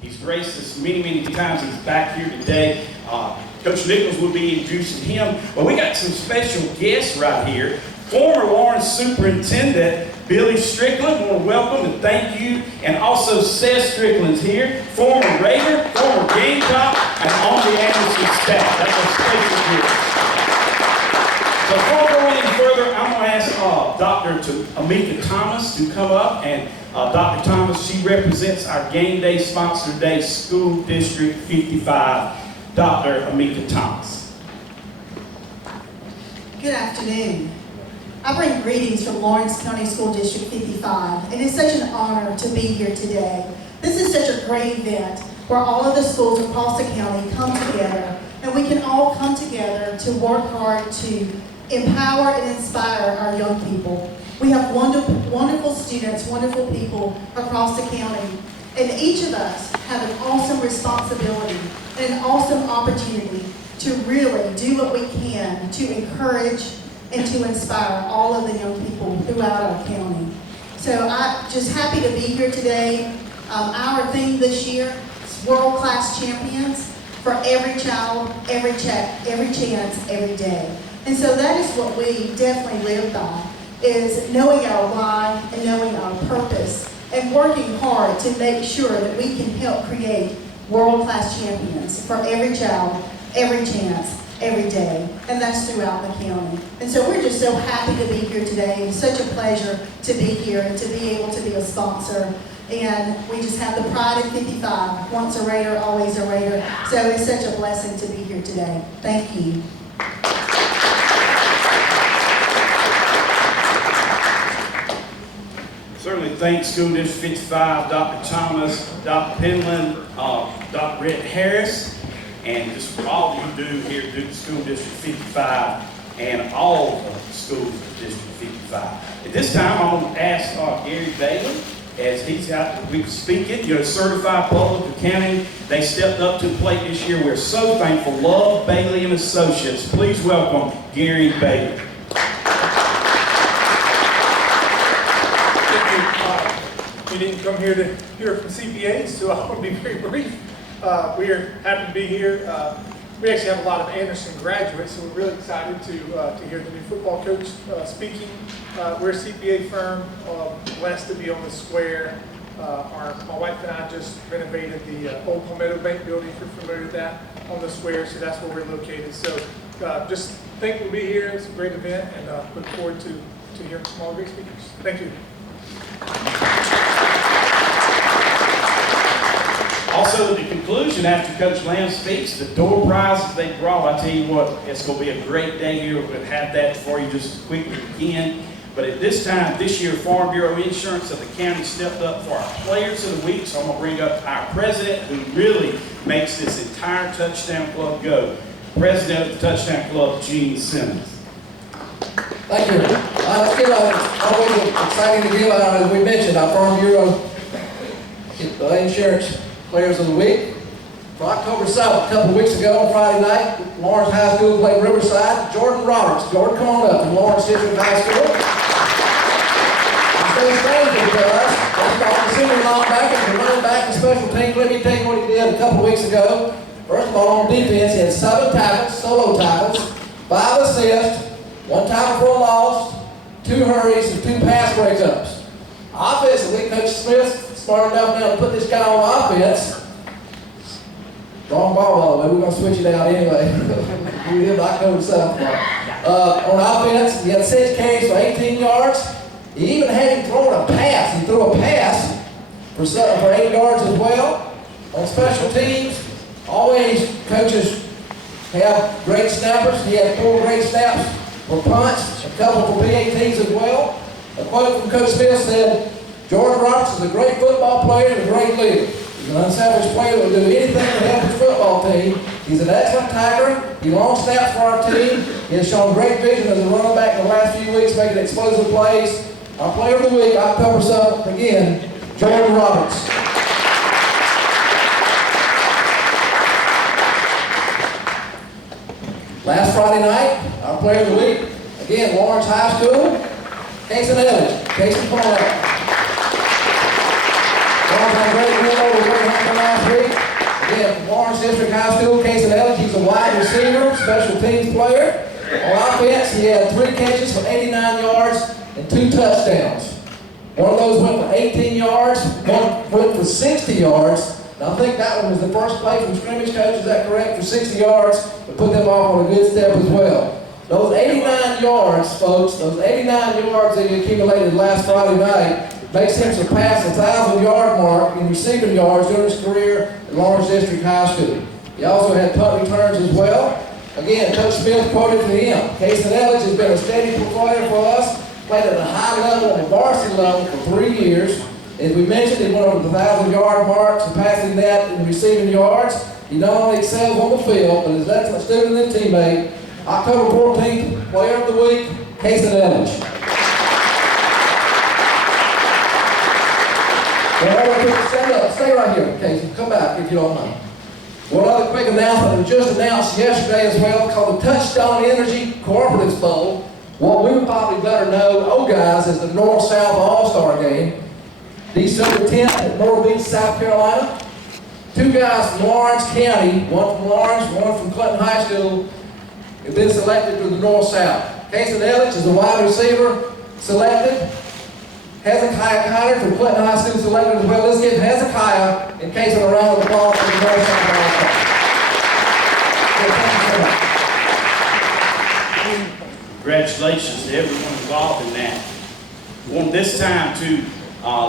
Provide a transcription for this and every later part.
He's graced us many, many times. He's back here today. Coach Nichols will be introducing him. But we got some special guests right here. Former Lawrence Superintendent Billy Strickland, I want to welcome and thank you. And also Seth Strickland's here, former Raider, former Gamecock, and on the Anderson staff. That's a special gift. So before we go any further, I'm going to ask Dr. Amika Thomas to come up. And Dr. Thomas, she represents our game day sponsor today, School District 55. Dr. Amika Thomas. Good afternoon. I bring greetings from Lawrence County School District 55, and it's such an honor to be here today. This is such a great event where all of the schools across the county come together, and we can all come together to work hard to empower and inspire our young people. We have wonderful students, wonderful people across the county, and each of us have an awesome responsibility and an awesome opportunity to really do what we can to encourage and to inspire all of the young people throughout our county. So I'm just happy to be here today. Our theme this year is world-class champions for every child, every chance, every day. And so that is what we definitely live by, is knowing our why and knowing our purpose and working hard to make sure that we can help create world-class champions for every child, every chance, every day, and that's throughout the county. And so we're just so happy to be here today. It's such a pleasure to be here and to be able to be a sponsor. And we just have the pride of 55. Once a Raider, always a Raider. So it's such a blessing to be here today. Thank you. Certainly thank School District 55, Dr. Thomas, Dr. Penland, Dr. Rhett Harris, and just for all that you do here at School District 55 and all of the schools of District 55. At this time, I'm going to ask Gary Bailey, as he's out the week speaking, you're a certified public accounting. They stepped up to the plate this year. We're so thankful. Love Bailey and Associates. Please welcome Gary Bailey. We didn't come here to hear from CPAs, so I want to be very brief. We are happy to be here. We actually have a lot of Anderson graduates, so we're really excited to hear the new football coach speaking. We're a CPA firm, blessed to be on the square. My wife and I just renovated the old Palmetto Bank building, if you're familiar with that, on the square, so that's where we're located. So just thankful to be here. It's a great event, and look forward to hearing from all great speakers. Thank you. Also, at the conclusion, after Coach Lamb speaks, the door prizes they brought, I tell you what, it's going to be a great day here. We'll have that for you just as quickly as we can. But at this time, this year, Farm Bureau Insurance of the county stepped up for our Players of the Week. So I'm going to bring up our president, who really makes this entire Touchdown Club go. President of the Touchdown Club, Gene Simmons. Thank you. It's always exciting to give out, as we mentioned, our Farm Bureau Insurance Players of the Week. For October 7th, a couple of weeks ago on Friday night, Lawrence High School played Riverside. Jordan Roberts. Jordan, come on up from Lawrence District High School. It's so strange because he's got the senior linebacker and running back and special teams. Let me tell you what he did a couple of weeks ago. First of all, on defense, he had 7 tackles, solo tackles, 5 assists, 1 tackle for a loss, 2 hurries, and 2 pass breakups. Offensively, Coach Smith smart enough now to put this guy on offense. Wrong ball, by the way. We're going to switch it out anyway. We did October 7th. On offense, he had 6 carries for 18 yards. He even had him throwing a pass. He threw a pass for 8 yards as well. On special teams, always coaches have great snappers. He had 4 great snaps for punts, a couple for PATs as well. A quote from Coach Smith said, Jordan Roberts is a great football player and a great leader. He's an unselfish player that will do anything to help his football team. He's an excellent tackler. He long snaps for our team. He has shown great vision as a running back in the last few weeks, making explosive plays. Our player of the week, October 7th, again, Jordan Roberts. Last Friday night, our player of the week, again, Lawrence High School, Casey Ellis. Casey, come on up. Lawrence had a great win over William last week. Again, from Lawrence District High School, Casey Ellis, he's a wide receiver, special teams player. On offense, he had 3 catches for 89 yards and 2 touchdowns. One of those went for 18 yards, one went for 60 yards. And I think that one was the first play from scrimmage, coach, is that correct? For 60 yards, to put them off on a good step as well. Those 89 yards, folks, those 89 yards that he accumulated last Friday night makes him surpass the 1,000-yard mark in receiving yards during his career at Lawrence District High School. He also had punt returns as well. Again, Coach Smith quoted to him, Casey Ellis has been a steady player for us, played at a high level and varsity level for 3 years. As we mentioned, he went over the 1,000-yard mark, surpassing that in receiving yards. He not only excels on the field, but is an excellent student and teammate. October 14th, Player of the Week, Casey Ellis. Stand up, stay right here, Casey. Come back if you don't mind. One other quick announcement that was just announced yesterday as well, called the Touchstone Energy Cooperatives Bowl. What we would probably better know, guys, is the North-South All-Star Game. December 10th at Myrtle Beach, South Carolina. 2 guys from Lawrence County, one from Lawrence, one from Clinton High School, have been selected for the North-South. Casey Ellis is a wide receiver selected. Hezekiah Connor from Clinton High School selected as well. Let's give Hezekiah and Casey a round of applause for the North-South All-Star. Congratulations to everyone involved in that. I want this time to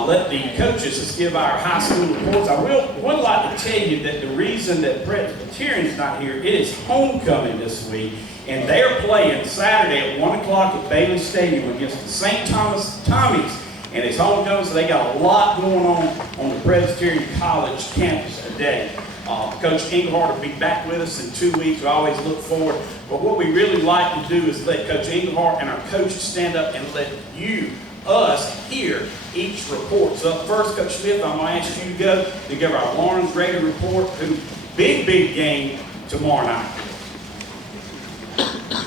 let the coaches give our high school reports. I would like to tell you that the reason that Presbyterian's not here, it is homecoming this week, and they're playing Saturday at 1 o'clock at Bailey Stadium against the St. Thomas Tommies, and it's homecoming, so they got a lot going on the Presbyterian College campus today. Coach Englehart will be back with us in 2 weeks. We always look forward. But what we really like to do is let Coach Englehart and our coaches stand up and let us hear each report. So up first, Coach Smith, I'm going to ask you to go to give our Lawrence regular report. Big game tomorrow night.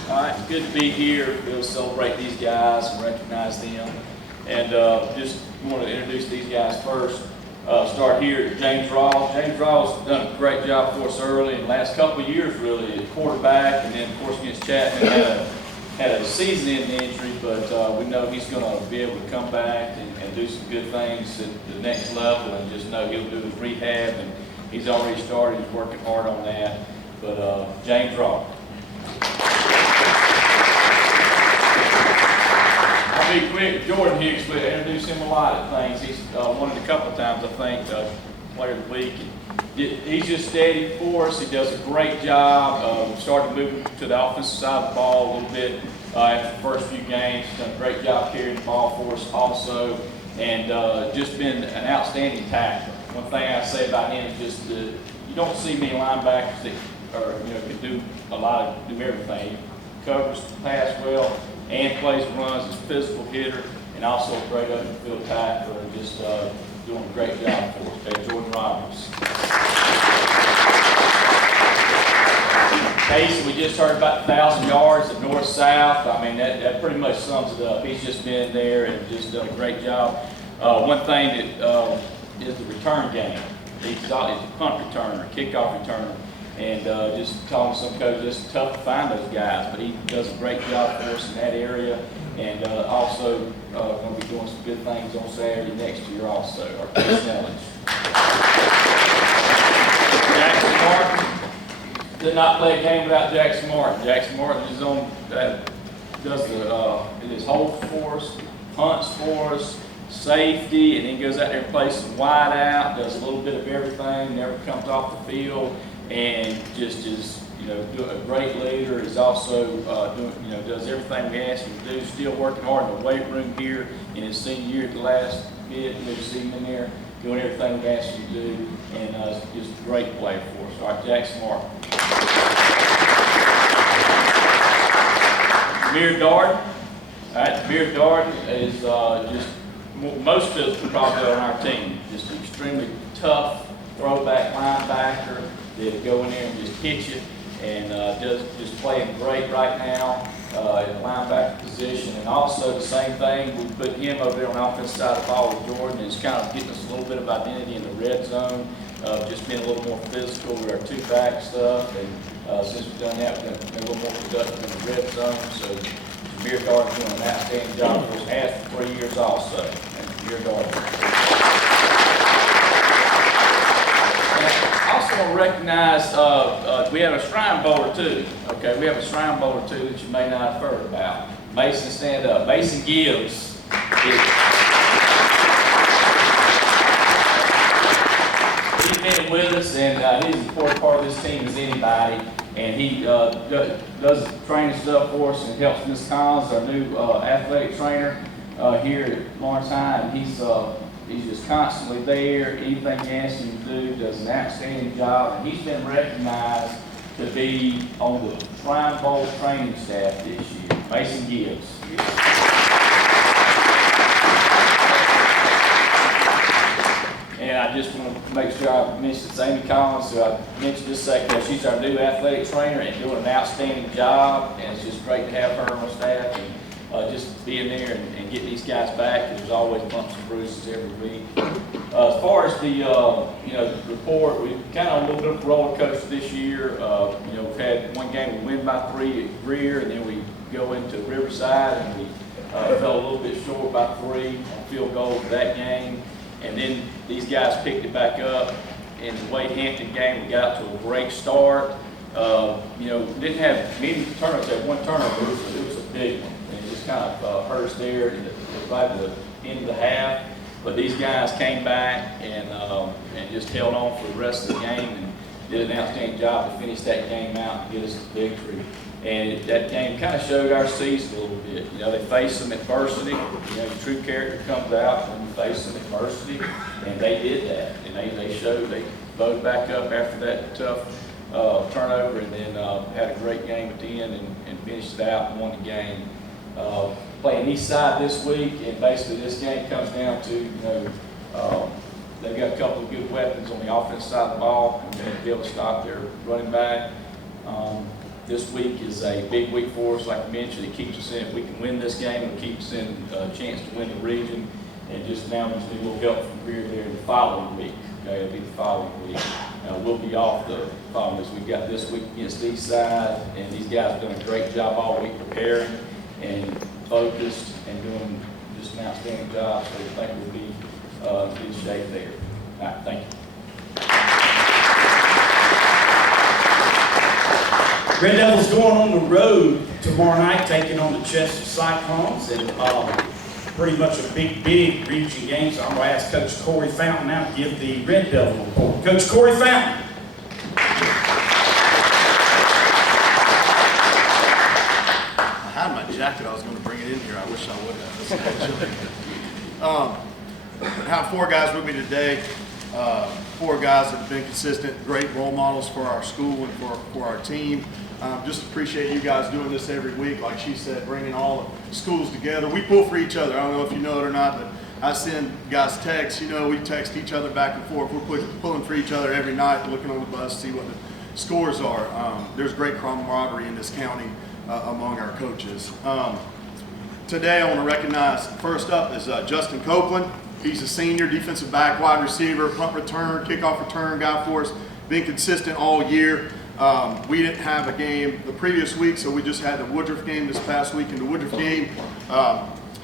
All right, it's good to be here. We'll celebrate these guys and recognize them. And just want to introduce these guys first. Start here, James Rawls. James Rawls has done a great job for us early in the last couple of years, really, at quarterback, and then, of course, against Chapman, had a season-ending injury, but we know he's going to be able to come back and do some good things at the next level, and just know he'll do his rehab, and he's already started. He's working hard on that. But James Rawls. I'll be quick. Jordan Hicks, we introduced him a lot of things. He's won it a couple of times, I think, Player of the Week. He's just steady for us. He does a great job. Started moving to the offensive side of the ball a little bit after the first few games. He's done a great job carrying the ball for us also, and just been an outstanding tackler. One thing I say about him is just that you don't see many linebackers that can do everything. He covers the pass well and plays and runs. He's a physical hitter and also a great open field tackler, and just doing a great job for us. Okay, Jordan Roberts. Casey, we just heard about 1,000 yards at North-South. I mean, that pretty much sums it up. He's just been there and just done a great job. One thing that is the return game. He's a punt returner, kickoff returner. And just talking to some coaches, it's tough to find those guys, but he does a great job for us in that area. And also going to be doing some good things on Saturday next year also, our Chris Ellis. Jackson Martin. Did not play a game without Jackson Martin. Jackson Martin is on does his hold for us, punts for us, safety, and then goes out there and plays some wide out, does a little bit of everything, never comes off the field, and just is a great leader. Is also does everything we ask him to do. Still working hard in the weight room here in his senior year at the last bit. You see him in there doing everything we asked him to do, and just a great player for us. All right, Jackson Martin. Jameer Darden. All right, Jameer Darden is just most physical probably on our team. Just an extremely tough throwback linebacker that go in there and just hit you, and just playing great right now in the linebacker position. And also the same thing, we put him over there on the offensive side of the ball with Jordan. It's kind of getting us a little bit of identity in the red zone. just being a little more physical with our two-back stuff, and since we've done that, we've been a little more productive in the red zone. So Jameer Gardner's doing an outstanding job for us, has for 3 years also. And Jameer Gardner. And I also want to recognize we have a Shrine Bowler too. Okay, we have a Shrine Bowler too that you may not have heard about. Mason, stand up. Mason Gibbs. He's been with us, and he's as important part of this team as anybody. And he does training stuff for us and helps Miss Collins, our new athletic trainer here at Lawrence High. And he's just constantly there. Anything you ask him to do, does an outstanding job. And he's been recognized to be on the Shrine Bowl training staff this year. Mason Gibbs. And I just want to make sure I mention Amy Collins, who I mentioned just a second ago. She's our new athletic trainer and doing an outstanding job. And it's just great to have her on staff and just being there and getting these guys back. There's always bumps and bruises every week. As far as the report, we've kind of a little bit of a roller coaster this year. We've had one game we win by 3 at Greer, and then we go into Riverside, and we fell a little bit short by 3 on field goal for that game. And then these guys picked it back up. In the Wade Hampton game, we got out to a great start. Didn't have many turnovers. Had one turnover, it was a big one. And it just kind of hurt us there right at the end of the half. But these guys came back and just held on for the rest of the game and did an outstanding job to finish that game out and get us the victory. And that game kind of showed our season a little bit. They face some adversity. Your true character comes out when you face some adversity, and they did that. And they showed, they voted back up after that tough turnover, and then had a great game at the end and finished it out and won the game. Playing East Side this week, and basically this game comes down to, they've got a couple of good weapons on the offensive side of the ball, and they're able to stop their running back. This week is a big week for us, like I mentioned. It keeps us in. If we can win this game, it'll keep us in a chance to win the region. And just now, we just need a little help from Greer there the following week. Okay, it'll be the following week. We'll be off the following week. We've got this week against East Side, and these guys have done a great job all week preparing and focused and doing just an outstanding job. So I think we'll be in good shape there. All right, thank you. Red Devils going on the road tomorrow night, taking on the Chester Cyclones, and pretty much a big region game. So I'm going to ask Coach Corey Fountain now to give the Red Devil report. Coach Corey Fountain. I had my jacket. I was going to bring it in here. I wish I would have. I have 4 guys with me today. 4 guys that have been consistent, great role models for our school and for our team. Just appreciate you guys doing this every week. Like she said, bringing all the schools together. We pull for each other. I don't know if you know it or not, but I send guys texts. We text each other back and forth. We're pulling for each other every night, looking on the bus, see what the scores are. There's great camaraderie in this county among our coaches. Today, I want to recognize, first up is Justin Copeland. He's a senior defensive back, wide receiver, punt return, kickoff return guy for us. Been consistent all year. We didn't have a game the previous week, so we just had the Woodruff game this past week. In the Woodruff game,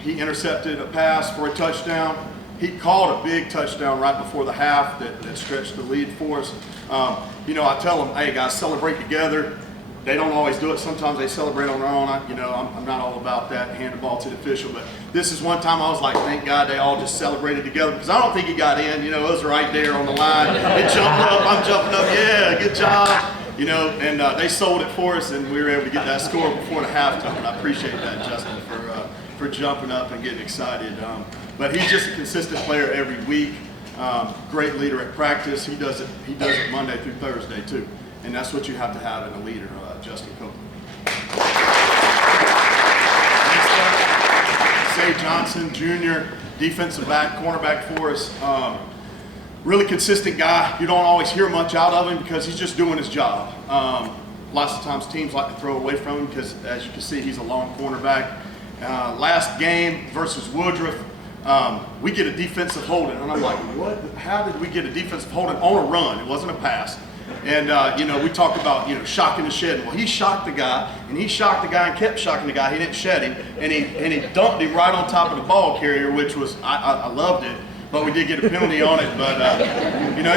he intercepted a pass for a touchdown. He called a big touchdown right before the half that stretched the lead for us. I tell them, hey guys, celebrate together. They don't always do it. Sometimes they celebrate on their own. I'm not all about that, hand the ball to the official. But this is one time I was like, thank God they all just celebrated together, because I don't think he got in. It was right there on the line. They jumped up, I'm jumping up, yeah, good job. And they sold it for us, and we were able to get that score before the halftime. And I appreciate that, Justin, for jumping up and getting excited. But he's just a consistent player every week. Great leader at practice. He does it Monday through Thursday too. And that's what you have to have in a leader, Justin Copeland. Say Johnson, Jr., defensive back, cornerback for us. Really consistent guy. You don't always hear much out of him because he's just doing his job. Lots of times teams like to throw away from him because, as you can see, he's a long cornerback. Last game versus Woodruff, we get a defensive holding. And I'm like, what? How did we get a defensive holding on a run? It wasn't a pass. And, we talked about, shocking the shed. Well, he shocked the guy, and he shocked the guy and kept shocking the guy. He didn't shed him, and he dumped him right on top of the ball carrier, which was, I loved it. But we did get a penalty on it. But,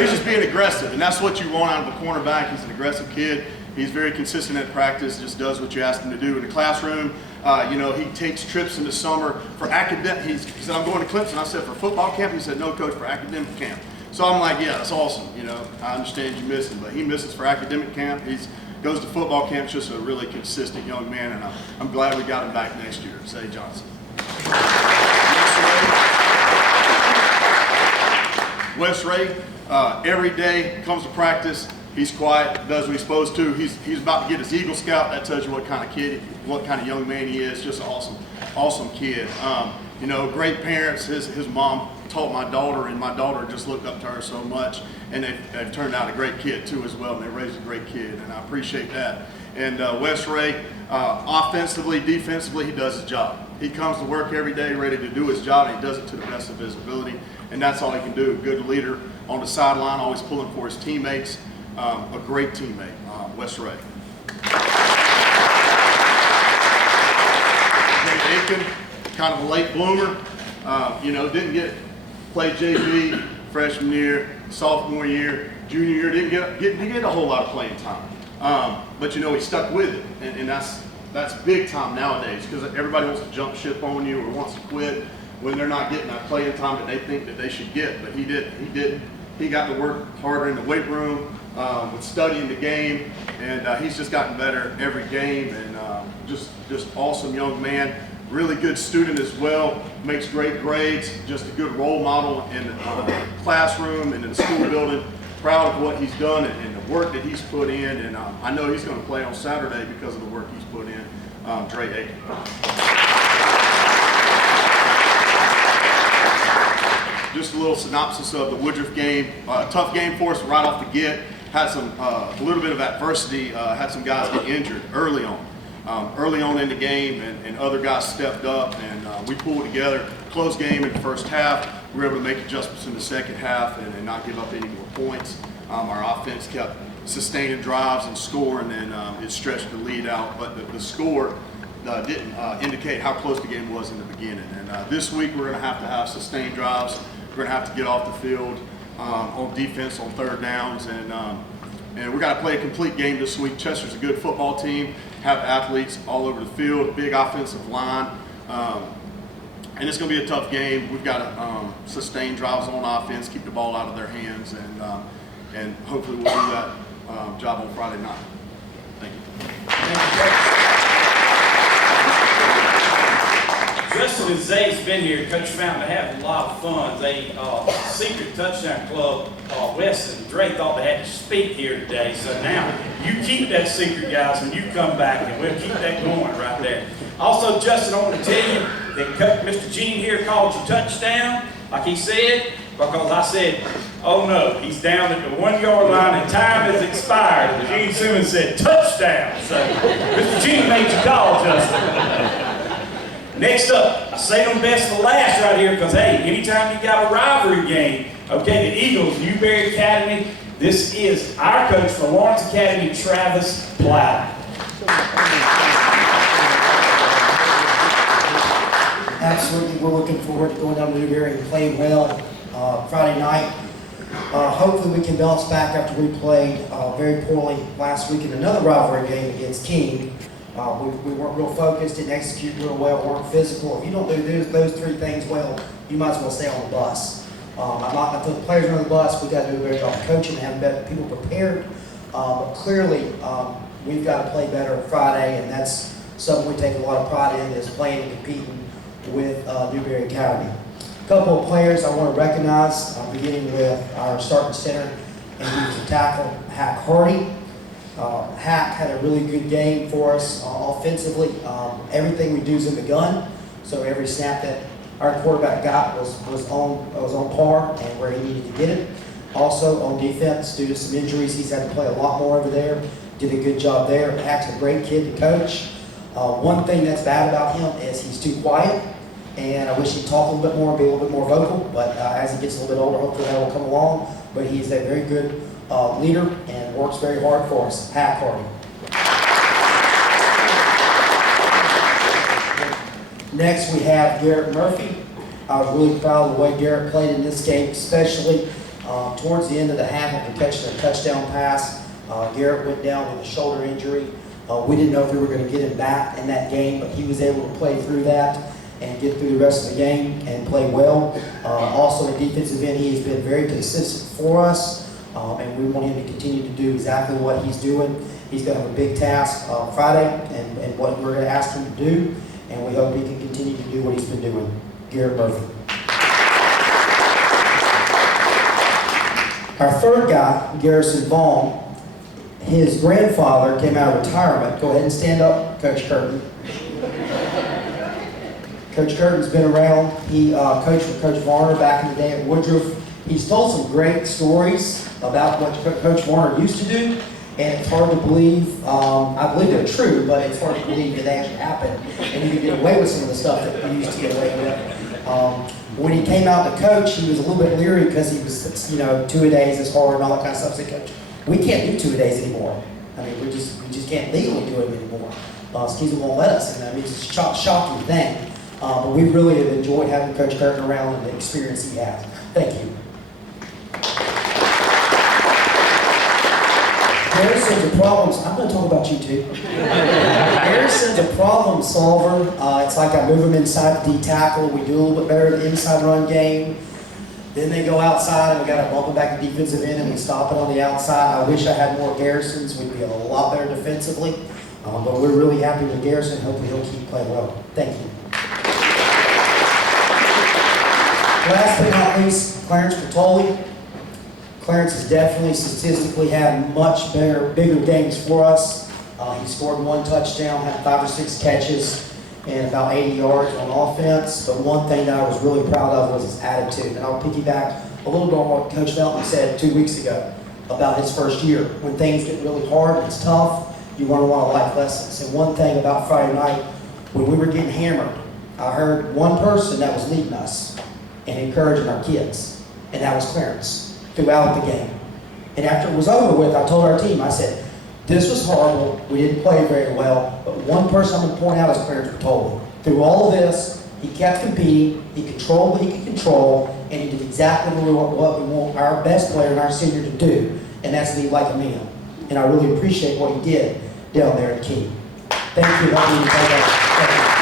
he's just being aggressive, and that's what you want out of a cornerback. He's an aggressive kid. He's very consistent at practice, just does what you ask him to do in the classroom. He takes trips in the summer for academic. He said, I'm going to Clemson. I said, for football camp? He said, no, coach, for academic camp. So I'm like, yeah, that's awesome. I understand you missing, but he misses for academic camp. He goes to football camp, just a really consistent young man, and I'm glad we got him back next year. Say Johnson. Wes Ray, every day comes to practice. He's quiet, does what he's supposed to. He's about to get his Eagle Scout. That tells you what kind of kid, what kind of young man he is. Just an awesome kid. Great parents. His mom taught my daughter, and my daughter just looked up to her so much. And they've turned out a great kid too as well. And they raised a great kid, and I appreciate that. And Wes Ray, offensively, defensively, he does his job. He comes to work every day ready to do his job, and he does it to the best of his ability. And that's all he can do. Good leader on the sideline, always pulling for his teammates. A great teammate, Wes Ray. Jake Aiken, kind of a late bloomer. Didn't play JV freshman year, sophomore year, junior year. Didn't get a whole lot of playing time. But he stuck with it, and that's big time nowadays because everybody wants to jump ship on you or wants to quit when they're not getting that playing time that they think that they should get. But he didn't. He got to work harder in the weight room, with studying the game, and he's just gotten better every game, and just awesome young man. Really good student as well, makes great grades, just a good role model in the classroom and in the school building. Proud of what he's done and the work that he's put in, and I know he's going to play on Saturday because of the work he's put in. Dre Aiken. Just a little synopsis of the Woodruff game. Tough game for us right off the get. Had a little bit of adversity. Had some guys get injured early on. In the game, and other guys stepped up, and we pulled together. Close game in the first half. We were able to make adjustments in the second half and not give up any more points. Our offense kept sustaining drives and scoring, and it stretched the lead out. But the score didn't indicate how close the game was in the beginning. And this week we're going to have sustained drives. We're going to have to get off the field on defense on third downs, and we got to play a complete game this week. Chester's a good football team, have athletes all over the field, big offensive line, and it's going to be a tough game. We've got to sustain drives on offense, keep the ball out of their hands, and hopefully we'll do that job on Friday night. Thank you. Justin and Zay's been here, Coach Fountain, they have a lot of fun. They, Secret Touchdown Club, Wes and Dre thought they had to speak here today. So now you keep that secret, guys, when you come back, and we'll keep that going right there. Also, Justin, I want to tell you that Mr. Gene here called you touchdown, like he said, because I said, oh no, he's down at the 1 yard line and time has expired. And Gene Simmons said touchdown. So Mr. Gene made you call, Justin. Next up, I say them best for last right here because, hey, anytime you got a rivalry game, okay, the Eagles, Newberry Academy, this is our coach for Lawrence Academy, Travis Plowden. Absolutely, we're looking forward to going down to Newberry and playing well Friday night. Hopefully we can bounce back after we played very poorly last week in another rivalry game against King. We weren't real focused, didn't execute real well, weren't physical. If you don't do those three things well, you might as well stay on the bus. I'm not going to put the players on the bus. We've got to do a better job of coaching and having better people prepared. But clearly, we've got to play better Friday, and that's something we take a lot of pride in, is playing and competing with Newberry Academy. A couple of players I want to recognize, beginning with our starting center and defensive tackle, Hack Hardy. Hack had a really good game for us offensively. Everything we do is in the gun, so every snap that our quarterback got was on par and where he needed to get it. Also on defense, due to some injuries, he's had to play a lot more over there. Did a good job there. Hack's a great kid to coach. One thing that's bad about him is he's too quiet. and I wish he'd talk a little bit more, be a little bit more vocal, but as he gets a little bit older, hopefully that will come along. But he's a very good leader and works very hard for us. Hat party. Next, we have Garrett Murphy. I was really proud of the way Garrett played in this game, especially towards the end of the half after catching a touchdown pass. Garrett went down with a shoulder injury. We didn't know if we were going to get him back in that game, but he was able to play through that and get through the rest of the game and play well. Also, in defensive end, he has been very consistent for us, and we want him to continue to do exactly what he's doing. He's going to have a big task Friday and what we're going to ask him to do, and we hope he can continue to do what he's been doing. Garrett Murphy. Our third guy, Garrison Vaughn, his grandfather came out of retirement. Go ahead and stand up, Coach Curtin. Coach Curtin's been around. He coached for Coach Varner back in the day at Woodruff. He's told some great stories about what Coach Varner used to do, and it's hard to believe. I believe they're true, but it's hard to believe that they actually happened, and you can get away with some of the stuff that we used to get away with. When he came out to coach, he was a little bit leery because he was, 2-a-days is hard and all that kind of stuff. So, Coach, we can't do 2-a-days anymore. I mean, we just can't legally do it anymore. Steve won't let us, and I mean, it's a shocking thing. But we really have enjoyed having Coach Curtin around and the experience he has. Thank you. Harrison's a problem. I'm going to talk about you too. Harrison's a problem solver. It's like I move him inside the D tackle. We do a little bit better in the inside run game. Then they go outside, and we got to bump them back to defensive end, and we stop it on the outside. I wish I had more Garrisons. We'd be a lot better defensively. But we're really happy with Garrison. Hopefully he'll keep playing well. Thank you. Last but not least, Clarence Bertoli. Clarence has definitely statistically had much bigger games for us. He scored 1 touchdown, had 5 or 6 catches, and about 80 yards on offense. But one thing that I was really proud of was his attitude. And I'll piggyback a little bit on what Coach Felton said 2 weeks ago about his first year. When things get really hard and it's tough, you learn a lot of life lessons. And one thing about Friday night, when we were getting hammered, I heard one person that was leading us and encouraging our kids, and that was Clarence. Throughout the game. And after it was over with, I told our team, I said, this was horrible, we didn't play very well, but one person I'm going to point out is Clarence Bertoli. Through all of this, he kept competing, he controlled what he could control, and he did exactly what we want our best player and our senior to do, and that's lead like a man. And I really appreciate what he did down there at Key. Thank you. Thank you.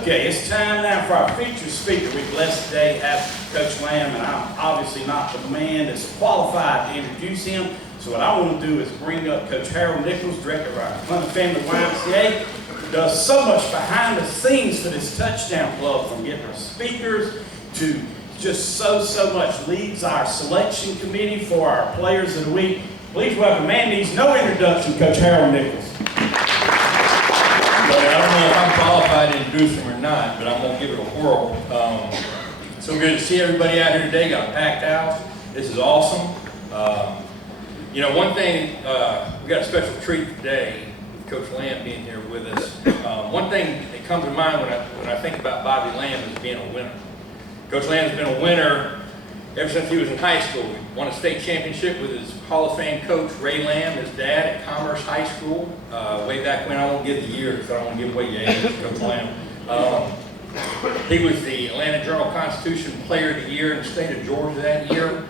Okay, it's time now for our featured speaker. We're blessed today to have Coach Lamb, and I'm obviously not the man that's qualified to introduce him. So what I want to do is bring up Coach Harold Nichols, director of our Clinton Family YMCA, who does so much behind the scenes for this touchdown club, from getting our speakers to just so much, leads our selection committee for our players of the week. Please welcome, man needs no introduction, Coach Harold Nichols. I don't know if I'm qualified to introduce him or not, but I'm going to give it a whirl. So good to see everybody out here today. Got a packed house. This is awesome. One thing, we got a special treat today with Coach Lamb being here with us. One thing that comes to mind when I think about Bobby Lamb is being a winner. Coach Lamb's been a winner ever since he was in high school. He won a state championship with his Hall of Fame coach, Ray Lamb, his dad at Commerce High School, way back when. I won't give the year because I don't want to give away your age, Coach Lamb. He was the Atlanta Journal-Constitution Player of the Year in the state of Georgia that year.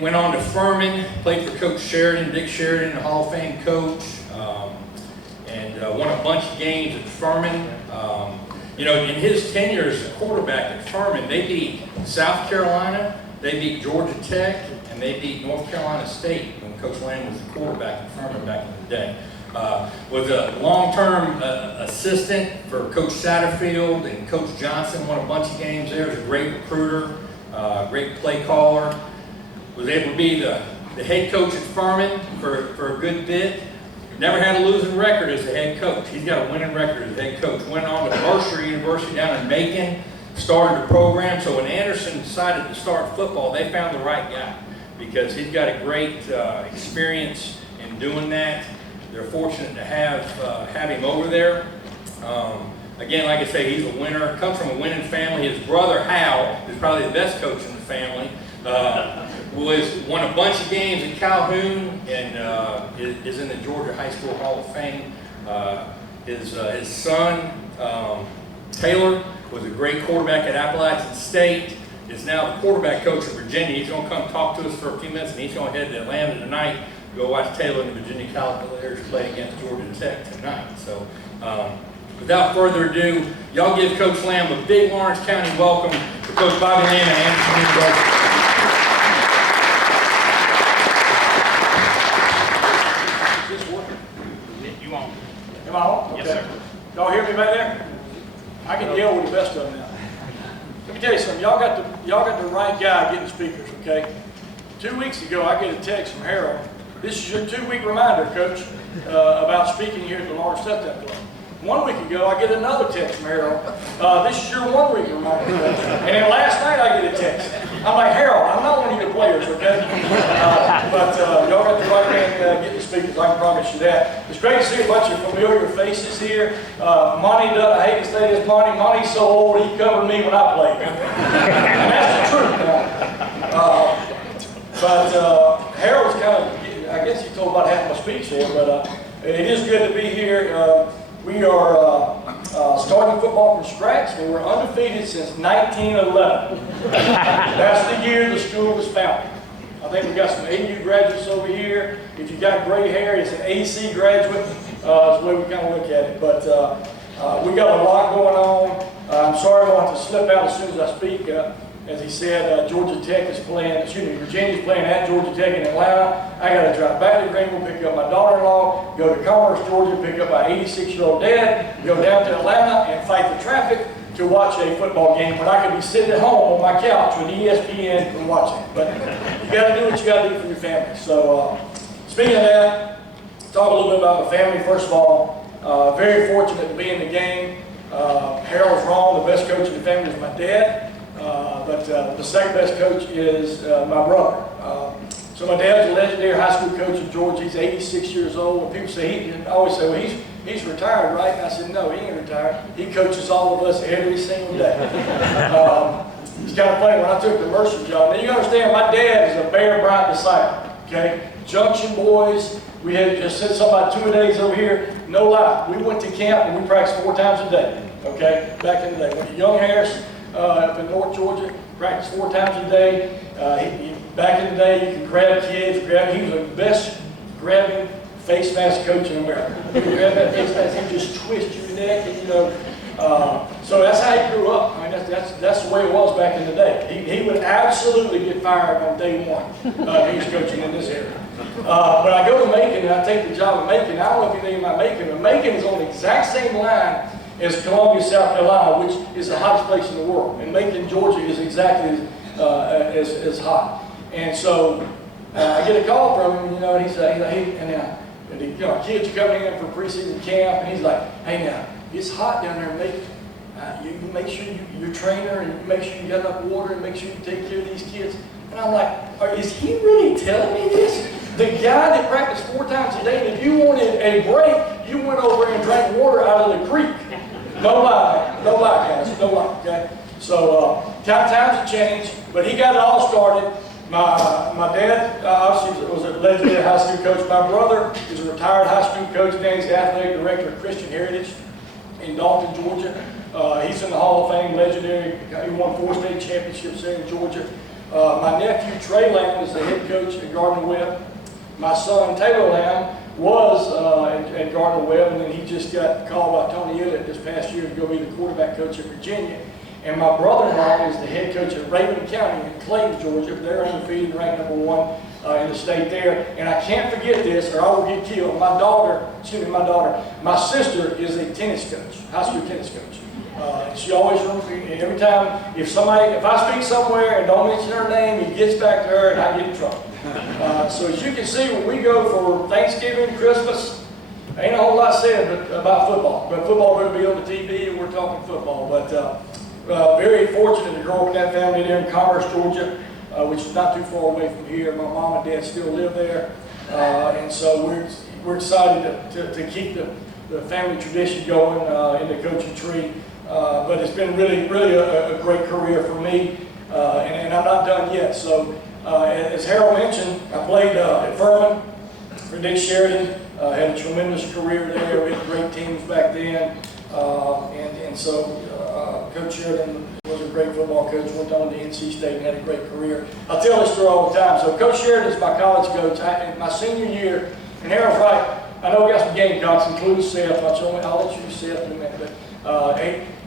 Went on to Furman, played for Coach Sheridan, Dick Sheridan, the Hall of Fame coach, and won a bunch of games at Furman. In his tenure as a quarterback at Furman, they beat South Carolina, they beat Georgia Tech, and they beat North Carolina State when Coach Lamb was the quarterback at Furman back in the day. Was a long-term assistant for Coach Satterfield, and Coach Johnson won a bunch of games there. Was a great recruiter, great play caller. Was able to be the head coach at Furman for a good bit. Never had a losing record as the head coach. He's got a winning record as head coach. Went on to Mercer University down in Macon, started the program. So when Anderson decided to start football, they found the right guy. because he's got a great experience in doing that. They're fortunate to have him over there. Again, like I say, he's a winner, comes from a winning family. His brother, Hal, who's probably the best coach in the family, won a bunch of games in Calhoun and is in the Georgia High School Hall of Fame. His son, Taylor, was a great quarterback at Appalachian State, is now the quarterback coach at Virginia. He's going to come talk to us for a few minutes, and he's going to head to Atlanta tonight to go watch Taylor and the Virginia Cavaliers play against Georgia Tech tonight. So, without further ado, y'all give Coach Lamb a big Lawrence County welcome for Coach Bobby Lamb and Anderson University. Is this working? You on? Am I on? Okay. Yes, sir. Y'all hear me back there? I can deal with the best of them now. Let me tell you something. Y'all got the right guy getting speakers, okay? 2 weeks ago, I get a text from Harold. This is your 2-week reminder, Coach, about speaking here at the Lawrence Touchdown Club. 1 week ago, I get another text from Harold. This is your 1 week reminder, Coach. And then last night, I get a text. I'm like, Harold, I'm not one of your players, okay? But y'all got the right man getting speakers. I can promise you that. It's great to see a bunch of familiar faces here. Monty, I hate to say this, Monty's so old, he covered me when I played. And that's the truth. But Harold's kind of, I guess he told about half my speech there, but it is good to be here. We are starting football from scratch, and we're undefeated since 1911. That's the year the school was founded. I think we've got some AU graduates over here. If you got gray hair, it's an AC graduate. That's the way we kind of look at it. But we got a lot going on. I'm sorry I want to slip out as soon as I speak. As he said, Georgia Tech is playing, Virginia's playing at Georgia Tech in Atlanta. I got to drive back to Greenville, pick up my daughter-in-law, go to Commerce, Georgia, pick up my 86-year-old dad, go down to Atlanta and fight the traffic to watch a football game when I could be sitting at home on my couch with ESPN and watching. But you got to do what you got to do for your family. So speaking of that, talk a little bit about my family. First of all, very fortunate to be in the game. Harold's wrong. The best coach in the family is my dad. But the second best coach is my brother. So my dad's a legendary high school coach in Georgia. He's 86 years old. And people say, I always say, well, he's retired, right? And I said, no, he ain't retired. He coaches all of us every single day. It's kind of funny, when I took the Mercer job, now you understand, my dad is a Bear Bryant disciple, okay? Junction boys, we had just said something about 2 days over here. No lie, we went to camp and we practiced 4 times a day, okay? Back in the day. Went to Young Harris, up in North Georgia, practiced 4 times a day. Back in the day, you could grab kids, he was the best grabbing face mask coach in America. You could grab that face mask and just twist your neck, and so that's how he grew up. I mean, that's the way it was back in the day. He would absolutely get fired on day 1. He was coaching in this area. But I go to Macon and I take the job at Macon. I don't know if you think about Macon, but Macon is on the exact same line as Columbia, South Carolina, which is the hottest place in the world. And Macon, Georgia is exactly as hot. And so I get a call from him, and he's like, hey, kids are coming in for preseason camp, and he's like, hey now, it's hot down there in Macon. You make sure your trainer, and you make sure you got enough water, and make sure you take care of these kids. And I'm like, is he really telling me this? The guy that practiced 4 times a day, and if you wanted a break, you went over and drank water out of the creek. No lie, guys, no lie, okay? So times have changed, but he got it all started. My dad obviously was a legendary high school coach. My brother is a retired high school coach. Now he's the athletic director of Christian Heritage in Dalton, Georgia. He's in the Hall of Fame, legendary. He won 4 state championships there in Georgia. My nephew, Trey Lamb, is the head coach at Gardner-Webb. My son, Taylor Lamb, was at Gardner-Webb, and then he just got called by Tony Illett this past year to go be the quarterback coach at Virginia. And my brother-in-law is the head coach at Raven County in Clayton, Georgia. They're undefeated, ranked #1 in the state there. And I can't forget this, or I will get killed. My sister is a tennis coach, high school tennis coach. She always, every time, if I speak somewhere and don't mention her name, he gets back to her and I get in trouble. So as you can see, when we go for Thanksgiving, Christmas, ain't a whole lot said about football. But football going to be on the TV and we're talking football. But very fortunate to grow up in that family there in Commerce, Georgia. which is not too far away from here. My mom and dad still live there, and so we're excited to keep the family tradition going in the coaching tree. But it's been really a great career for me, and I'm not done yet. So as Harold mentioned, I played at Furman for Dick Sheridan, had a tremendous career there. We had great teams back then, and so Coach Sheridan was a great football coach, went on to NC State and had a great career. I tell this story all the time. So Coach Sheridan is my college coach. In my senior year, and Harold's right, I know we got some Gamecocks, including Seth. I'll let you Seth in a minute. But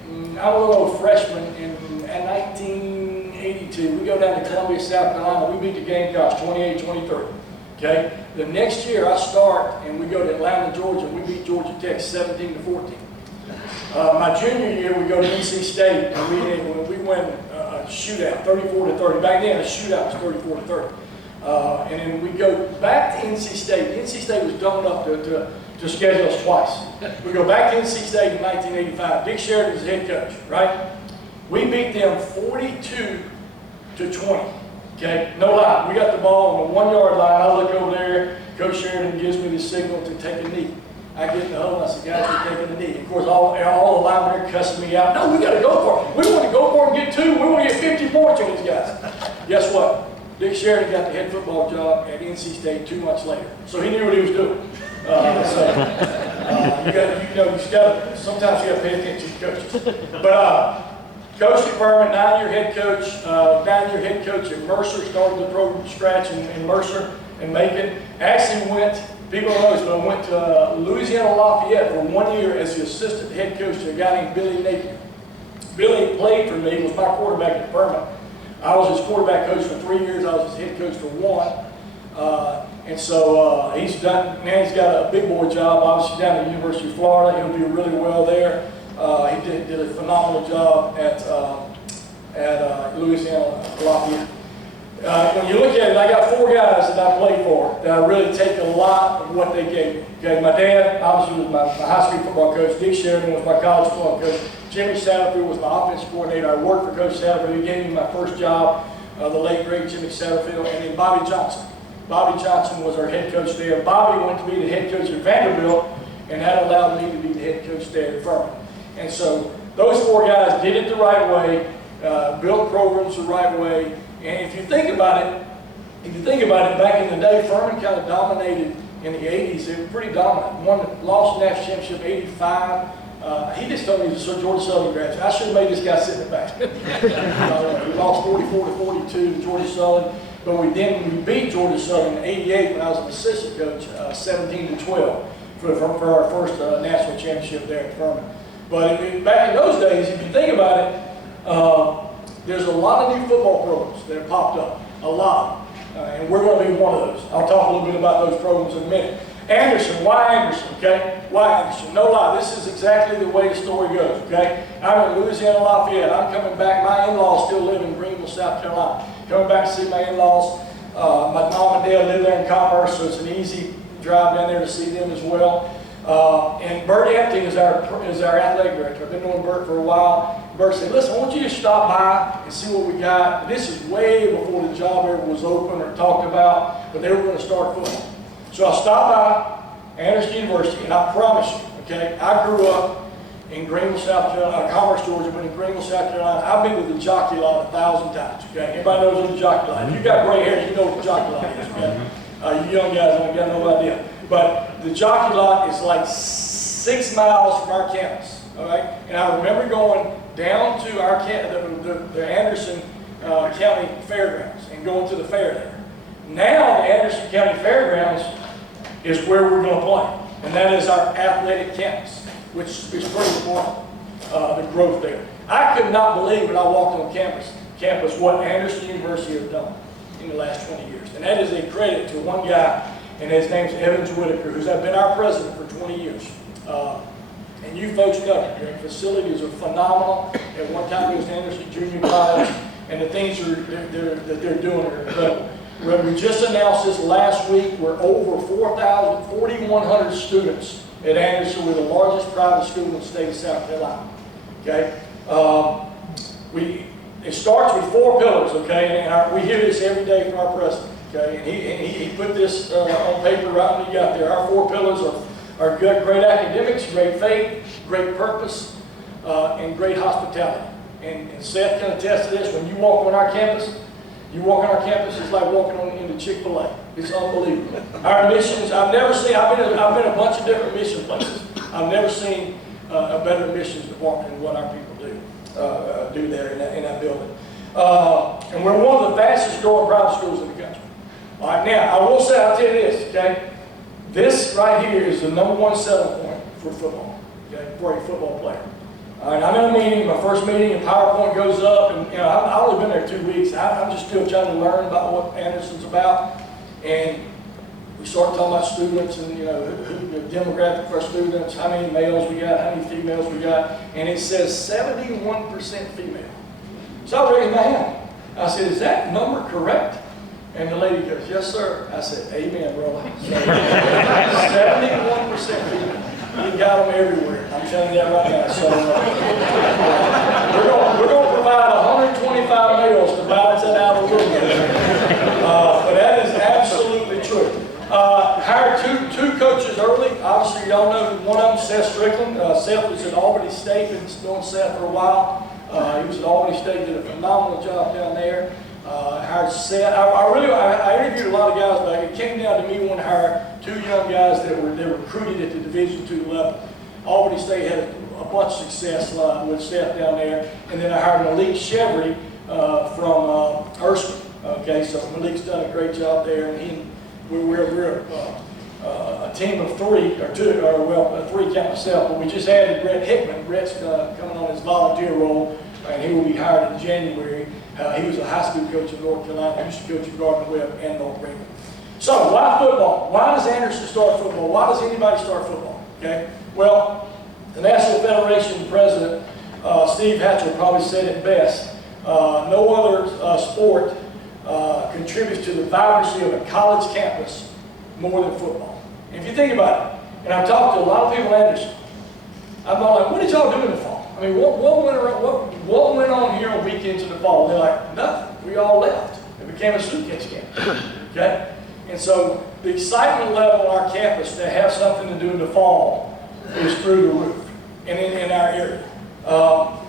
I'm a little old freshman in 1982. We go down to Columbia, South Carolina. We beat the Gamecocks 28-23. Okay. The next year I start and we go to Atlanta, Georgia. We beat Georgia Tech 17-14. My junior year we go to NC State and we win a shootout 34-30. Back then a shootout was 34-30. And then we go back to NC State. NC State was dumb enough to schedule us twice. We go back to NC State in 1985. Dick Sheridan was the head coach, right? We beat them 42-20. Okay, no lie. We got the ball on the 1 yard line. I look over there. Coach Sheridan gives me the signal to take a knee. I get in the hole and I said, guys, we're taking a knee. Of course, all the linemen are cussing me out. No, we got to go for it. We want to go for it and get 2. We want to get 50 points on these guys. Guess what? Dick Sheridan got the head football job at NC State 2 months later. So he knew what he was doing. Sometimes you got to pay attention to coaches. But coached at Furman, 9-year head coach at Mercer, started the program from scratch in Mercer and Macon. Actually people don't know this, but I went to Louisiana Lafayette for 1 year as the assistant head coach to a guy named Billy Napier. Billy played for me, was my quarterback at Furman. I was his quarterback coach for 3 years. I was his head coach for 1. And so he's got a big boy job, obviously down at the University of Florida. He'll do really well there. He did a phenomenal job at Louisiana Lafayette. When you look at it, I got 4 guys that I played for that I really take a lot of what they gave me. Okay, my dad obviously was my high school football coach. Dick Sheridan was my college football coach. Jimmy Satterfield was my offensive coordinator. I worked for Coach Satterfield. He gave me my first job, the late great Jimmy Satterfield, and then Bobby Johnson. Bobby Johnson was our head coach there. Bobby went to be the head coach at Vanderbilt, and that allowed me to be the head coach there at Furman. And so those 4 guys did it the right way, built programs the right way. And if you think about it, back in the day, Furman kind of dominated in the 80s. They were pretty dominant. Lost the national championship 85. He just told me he was a Georgia Southern graduate. I should have made this guy sit in the back. We lost 44-42 to Georgia Southern. But we beat Georgia Southern in 88 when I was an assistant coach, 17-12 for our first national championship there at Furman. But back in those days, if you think about it, there's a lot of new football programs that have popped up, a lot. And we're going to be one of those. I'll talk a little bit about those programs in a minute. Anderson, why Anderson, okay? Why Anderson? No lie, this is exactly the way the story goes, okay? I'm in Louisiana Lafayette. I'm coming back. My in-laws still live in Greenville, South Carolina. Coming back to see my in-laws. My mom and dad live there in Commerce, so it's an easy drive down there to see them as well. And Bert Epting is our athletic director. I've been knowing Bert for a while. Bert said, listen, I want you to stop by and see what we got. This is way before the job ever was open or talked about, but they were going to start football. So I stopped by Anderson University, and I promise you, okay, I grew up in Greenville, South Carolina, Commerce, Georgia, but in Greenville, South Carolina. I've been to the jockey lot 1,000 times, okay? Everybody knows what the jockey lot is. If you got gray hair, you know what the jockey lot is, okay? You young guys ain't got no idea. But the jockey lot is like 6 miles from our campus, all right? And I remember going down to our the Anderson County Fairgrounds and going to the fair there. Now the Anderson County Fairgrounds is where we're going to play, and that is our athletic campus, which is pretty important, the growth there. I could not believe when I walked on campus what Anderson University has done in the last 20 years. And that is a credit to one guy, and his name's Evans Whitaker, who's been our president for 20 years. And you folks know it. Their facilities are phenomenal. At one time it was Anderson Junior College, and the things that they're doing are incredible. We just announced this last week. We're over 4,100 students at Anderson. We're the largest private school in the state of South Carolina. Okay, it starts with 4 pillars, okay? And we hear this every day from our president, okay? And he put this on paper right when he got there. Our 4 pillars are good, great academics, great faith, great purpose, and great hospitality. And Seth can attest to this. When you walk on our campus, it's like walking into Chick-fil-A. It's unbelievable. Our missions, I've been a bunch of different mission places. I've never seen a better missions department than what our people do there in that building. And we're one of the fastest growing private schools in the country. All right, now, I'll tell you this, okay? This right here is the #1 selling point for football, okay, for a football player. All right, I'm in a meeting, my first meeting, and PowerPoint goes up, and I've only been there 2 weeks. I'm just still trying to learn about what Anderson's about, and we start talking about students and who the demographic for our students, how many males we got, how many females we got, and it says 71% female. So I raised my hand. I said, "Is that number correct?" And the lady goes, "Yes, sir." I said, "Amen, brother." 71% female. We got them everywhere. I'm telling you that right now. So we're going to provide 125 males to balance that out a little bit. But that is absolutely true. Hired two coaches early. Obviously, y'all know one of them, Seth Strickland. Seth was at Albany State, been known Seth for a while. He was at Albany State, did a phenomenal job down there. Hired Seth. I interviewed a lot of guys, but it came down to me wanting to hire 2 young guys that were recruited at the Division II level. Albany State had a bunch of success with Seth down there, and then I hired Malik Chevry from Erskine. Okay, so Malik's done a great job there, and we're a team of 3 or 2, or 3 count myself. But we just added Brett Hickman. Brett's coming on his volunteer role, and he will be hired in January. He was a high school coach in North Carolina. He used to coach at Gardner-Webb and North Greenville. So why football? Why does Anderson start football? Why does anybody start football? Okay. Well, the National Federation president, Steve Hatchell, probably said it best. No other sport contributes to the vibrancy of a college campus more than football. And if you think about it, and I've talked to a lot of people in Anderson, I'm like, "What did y'all do in the fall? I mean, what went on here on weekends in the fall?" They're like, "Nothing. We all left. It became a suitcase campus." Okay? And so the excitement level on our campus to have something to do in the fall is through the roof and in our area.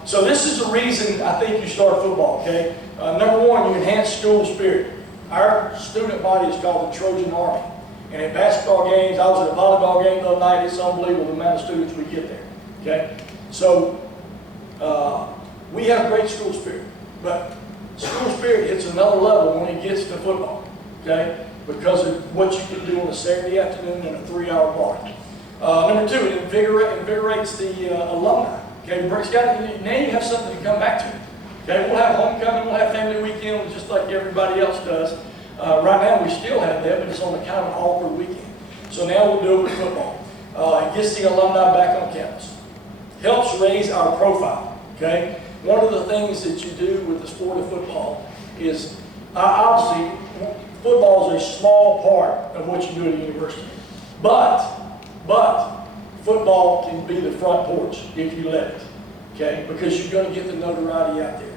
So this is the reason I think you start football, okay? Number 1, you enhance school spirit. Our student body is called the Trojan Army. And at basketball games, I was at a volleyball game the other night, it's unbelievable the amount of students we get there, okay? So we have great school spirit, but school spirit hits another level when it gets to football, okay? Because of what you can do on a Saturday afternoon in a 3-hour party. Number 2, it invigorates the alumni. Okay, now you have something to come back to. Okay, we'll have homecoming, we'll have family weekend, just like everybody else does. Right now we still have that, but it's on a kind of an awkward weekend. So now we'll do it with football. It gets the alumni back on campus. Helps raise our profile. Okay, one of the things that you do with the sport of football is obviously football is a small part of what you do at a university, but football can be the front porch if you let it, okay? Because you're going to get the notoriety out there.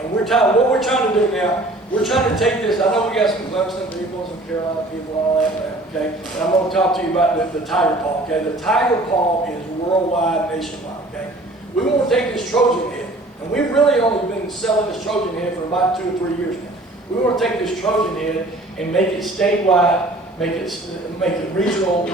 And what we're trying to do now, we're trying to take this. I know we got some Clemson people, some Carolina people, and all that, okay? And I'm going to talk to you about the Tiger Paw, okay? The Tiger Paw is worldwide, nationwide, okay? We want to take this Trojan head, and we've really only been selling this Trojan head for about 2 or 3 years now. We want to take this Trojan head and make it statewide, make it regional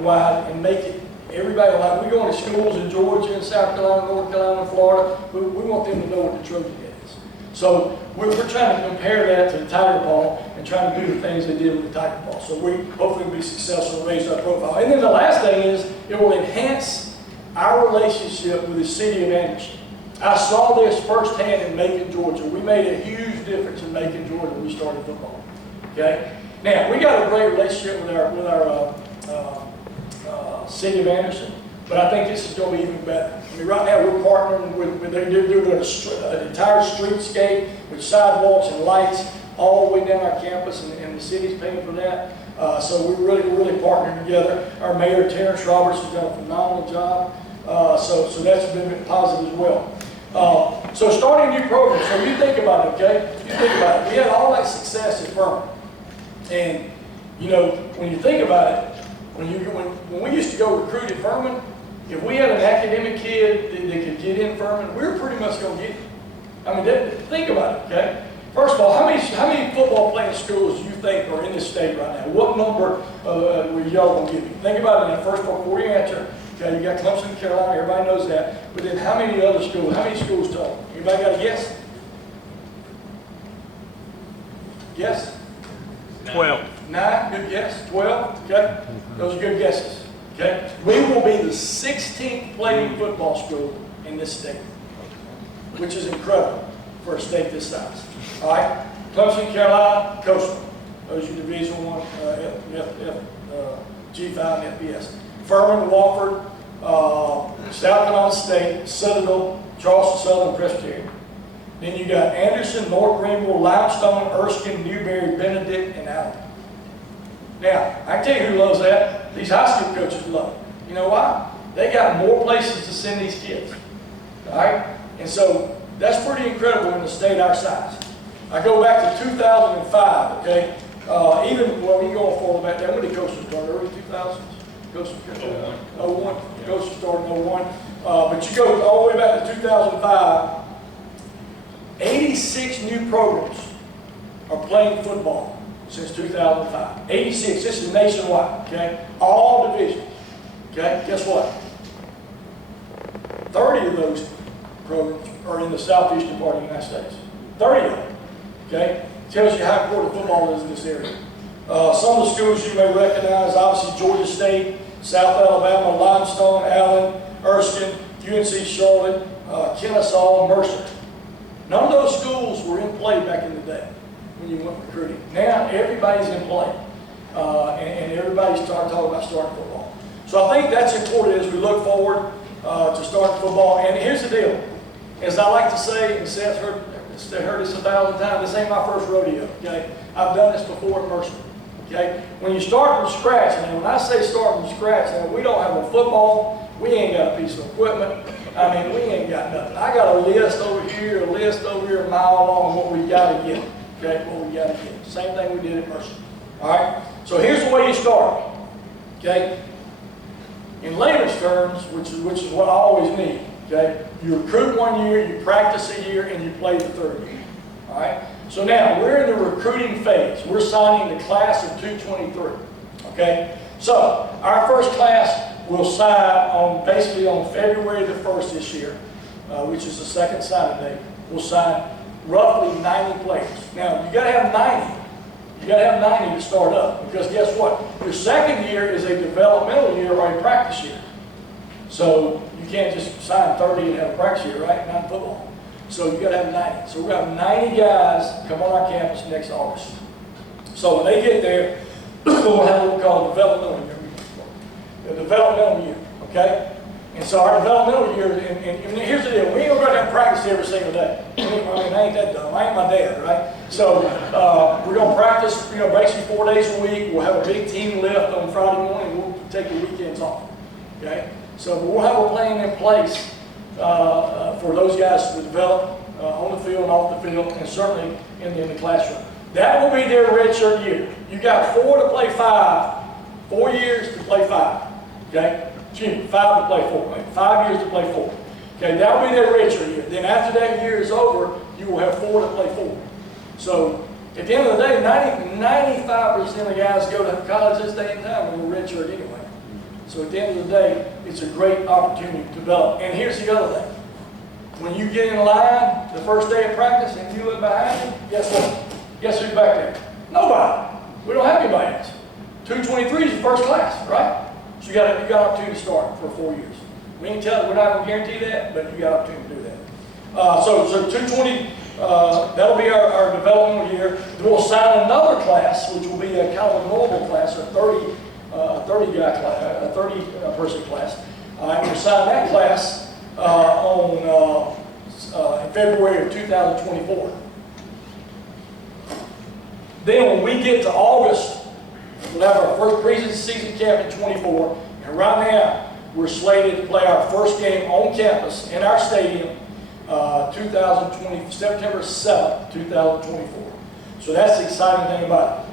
wide, and make it everybody, like we go into schools in Georgia and South Carolina, North Carolina, Florida, we want them to know what the Trojan head is. So we're trying to compare that to the Tiger Paw and trying to do the things they did with the Tiger Paw. So we hopefully will be successful and raise our profile. And then the last thing is it will enhance our relationship with the city of Anderson. I saw this firsthand in Macon, Georgia. We made a huge difference in Macon, Georgia when we started football. Okay? Now, we got a great relationship with our city of Anderson, but I think this is going to be even better. I mean, right now we're partnering with they're doing an entire streetscape with sidewalks and lights all the way down our campus, and the city's paying for that. So we're really partnering together. Our mayor, Terrence Roberts, has done a phenomenal job. So that's been positive as well. So starting new programs, so you think about it, okay? You think about it. We had all that success at Furman. And, you know, when you think about it, when we used to go recruit at Furman, if we had an academic kid that could get in Furman, we were pretty much going to get him. I mean, think about it, okay? First of all, how many football playing schools do you think are in this state right now? What number were y'all going to give me? Think about it in first before you answer. Okay, you got Clemson, Carolina, everybody knows that. But then how many other schools? How many schools total? Anybody got a guess? Yes? 12. 9, good guess. 12, okay? Those are good guesses, okay? We will be the 16th playing football school in this state, which is incredible for a state this size. All right? Clemson, Carolina, Coastal. Those are your Division I, G5, and FBS. Furman, Wofford, South Carolina State, Citadel, Charleston Southern, Presbyterian. Then you got Anderson, North Greenville, Limestone, Erskine, Newberry, Benedict, and Allen. Now, I can tell you who loves that. These high school coaches love it. You know why? They got more places to send these kids. All right? And so that's pretty incredible in a state our size. I go back to 2005, okay? Even, well, we can go forward back there. When did Coastal start? Early 2000s? Coastal started 01. Coastal started in 01. But you go all the way back to 2005, 86 new programs are playing football since 2005. 86. This is nationwide, okay? All divisions, okay? Guess what? 30 of those programs are in the southeastern part of the United States. 30 of them, okay? Tells you how important football is in this area. Some of the schools you may recognize, obviously Georgia State, South Alabama, Limestone, Allen, Erskine, UNC Charlotte, Kennesaw, Mercer. None of those schools were in play back in the day when you went recruiting. Now everybody's in play, and everybody's talking about starting football. So I think that's important as we look forward to starting football. And here's the deal. As I like to say, and Seth heard this 1,000 times, this ain't my first rodeo, okay? I've done this before at Mercer, okay? When you start from scratch, and when I say start from scratch, and we don't have a football, we ain't got a piece of equipment. I mean, we ain't got nothing. I got a list over here, a mile long, what we got to get, okay? What we got to get. Same thing we did at Mercer, all right? So here's the way you start, okay? In layman's terms, which is what I always need, okay? You recruit 1 year, you practice a year, and you play the 3rd year. All right? So now, we're in the recruiting phase. We're signing the class of 223. Okay? So, our first class will sign basically on February the 1st this year, which is the second signing date. We'll sign roughly 90 players. Now, you got to have 90. You got to have 90 to start up, because guess what? Your second year is a developmental year or a practice year. So you can't just sign 30 and have a practice year, right? Not in football. So you got to have 90. So we're going to have 90 guys come on our campus next August. So when they get there, we'll have what we call a developmental year. A developmental year, okay? And so our developmental year, and here's the deal, we ain't going to have practice every single day. I mean, I ain't that dumb. I ain't my dad, right? So we're going to practice, basically 4 days a week. We'll have a big team lift on Friday morning. We'll take the weekends off, okay? So we'll have a plan in place for those guys to develop on the field and off the field, and certainly in the classroom. That will be their redshirt year. You got 4 to play 5, 4 years to play 5, okay? Excuse me, 5 to play 4, right? 5 years to play 4. Okay, that will be their redshirt year. Then after that year is over, you will have 4 to play 4. So at the end of the day, 95% of the guys go to college this day and time with a redshirt anyway. So at the end of the day, it's a great opportunity to develop. And here's the other thing. When you get in line the first day of practice and you look behind you, guess what? Guess who's back there? Nobody. We don't have anybody else. 223 is the first class, right? So you got an opportunity to start for 4 years. We ain't we're not going to guarantee that, but you got an opportunity to do that. So 220, that'll be our developmental year. Then we'll sign another class, which will be a kind of a normal class, a 30 person class. We'll sign that class in February of 2024. Then when we get to August, we'll have our first preseason camp in 24. And right now, we're slated to play our first game on campus in our stadium September 7th, 2024. So that's the exciting thing about it.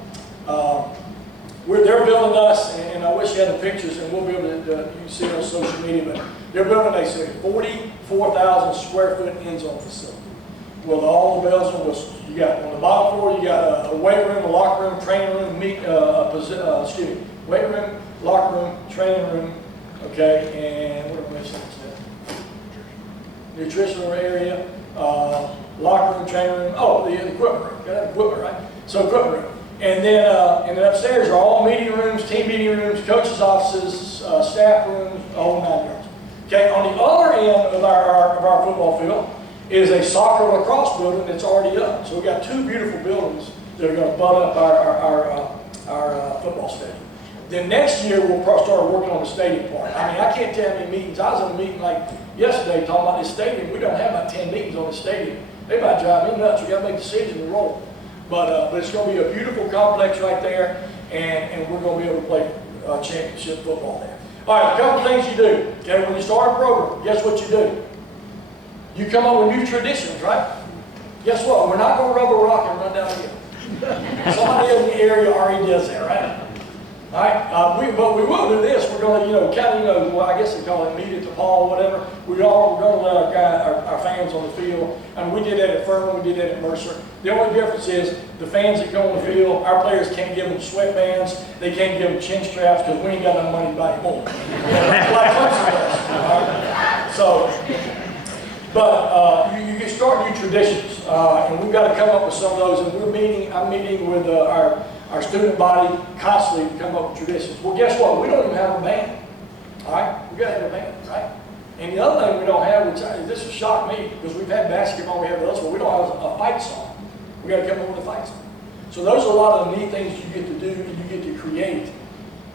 They're building us, and I wish you had the pictures, and we'll be able to, you can see it on social media, but they're building a 44,000 square foot end zone facility with all the bells and whistles. You got, on the bottom floor, you got a weight room, a locker room, training room, weight room, locker room, training room, okay, and what am I missing? Nutritional area, locker room, training room, oh, the equipment room, got that equipment, right? So equipment room. And then upstairs are all meeting rooms, team meeting rooms, coaches' offices, staff rooms, all 9 yards. Okay, on the other end of our football field is a soccer lacrosse building that's already up. So we've got 2 beautiful buildings that are going to butt up our football stadium. Then next year we'll start working on the stadium part. I mean, I can't tell you how many meetings. I was in a meeting like yesterday talking about this stadium. We don't have about 10 meetings on the stadium. They might drive me nuts. We got to make decisions and roll. But it's going to be a beautiful complex right there, and we're going to be able to play championship football there. All right, a couple things you do. Okay, when you start a program, guess what you do? You come up with new traditions, right? Guess what? We're not going to rub a rock and run down the hill. Somebody in the area already does that, right? All right, but we will do this. We're going to, well, I guess they call it meet at the Paul, whatever. We're going to let our fans on the field. And we did that at Furman, we did that at Mercer. The only difference is the fans that go on the field, our players can't give them sweatbands, they can't give them chin straps because we ain't got enough money to buy more. Like Clemson does. Right? So, but you can start new traditions, and we've got to come up with some of those. And I'm meeting with our student body constantly to come up with traditions. Well, guess what? We don't even have a band. All right? We got to have a band, right? And the other thing we don't have, which this has shocked me, because we've had basketball, we have this, but we don't have a fight song. We got to come up with a fight song. So those are a lot of the neat things you get to do, and you get to create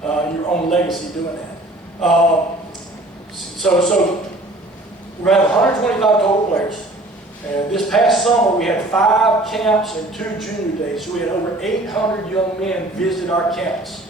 your own legacy doing that. So we're going to have 125 total players. And this past summer, we had 5 camps and 2 junior days. So we had over 800 young men visit our campus.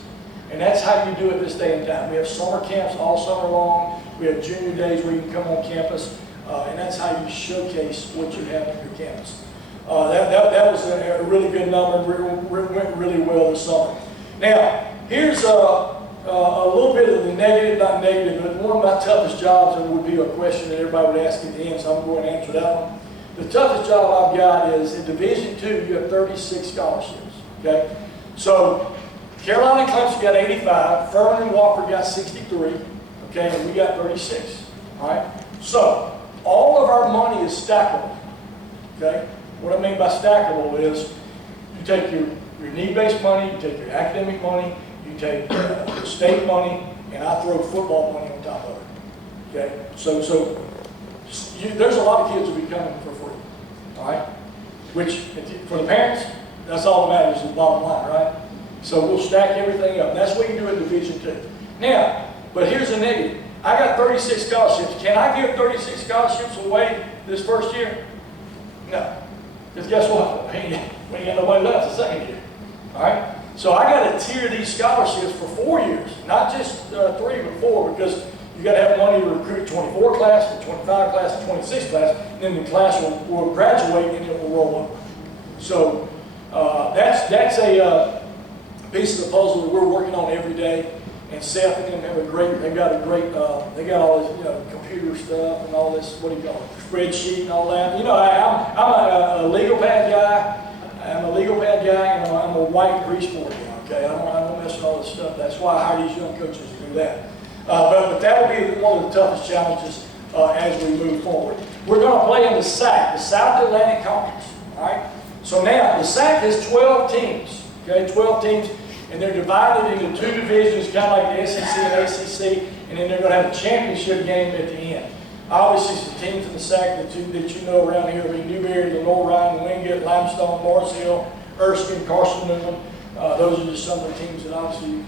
And that's how you do it this day and time. We have summer camps all summer long. We have junior days where you can come on campus. And that's how you showcase what you have on your campus. That was a really good number. It went really well this summer. Now, here's a little bit of the negative, not negative, but one of my toughest jobs, and would be a question that everybody would ask at the end, so I'm going to answer that one. The toughest job I've got is in Division II, you have 36 scholarships, okay? So, Carolina and Clemson got 85, Furman and Wofford got 63, okay, and we got 36, all right? So, all of our money is stackable, okay? What I mean by stackable is you take your need-based money, you take your academic money, you take your state money, and I throw football money on top of it, okay? So there's a lot of kids who will be coming for free, all right? Which, for the parents, that's all that matters is the bottom line, right? So we'll stack everything up. That's what you do in Division II. Now, but here's the negative. I got 36 scholarships. Can I give 36 scholarships away this first year? No. Because guess what? We ain't got nobody left the second year, all right? So I got to tier these scholarships for 4 years, not just 3, but 4, because you got to have money to recruit 24 class, the 25 class, the 26 class, and then the class will graduate and it will roll over. So that's a piece of the puzzle that we're working on every day. And Seth and them have they got all this, computer stuff and all this, what do you call it, spreadsheet and all that. I'm a legal pad guy. I'm a legal pad guy, and I'm a white grease board guy, okay? I don't mess with all this stuff. That's why I hire these young coaches to do that. But that'll be one of the toughest challenges as we move forward. We're going to play in the SAC, the South Atlantic Conference, all right? So now, the SAC has 12 teams, okay, 12 teams, and they're divided into 2 divisions, kind of like the SEC and ACC, and then they're going to have a championship game at the end. Obviously, some teams in the SAC that you know around here will be Newberry, Lenore, Ryan, Wingate, Limestone, Morris Hill, Erskine, Carson, Newman. Those are just some of the teams that obviously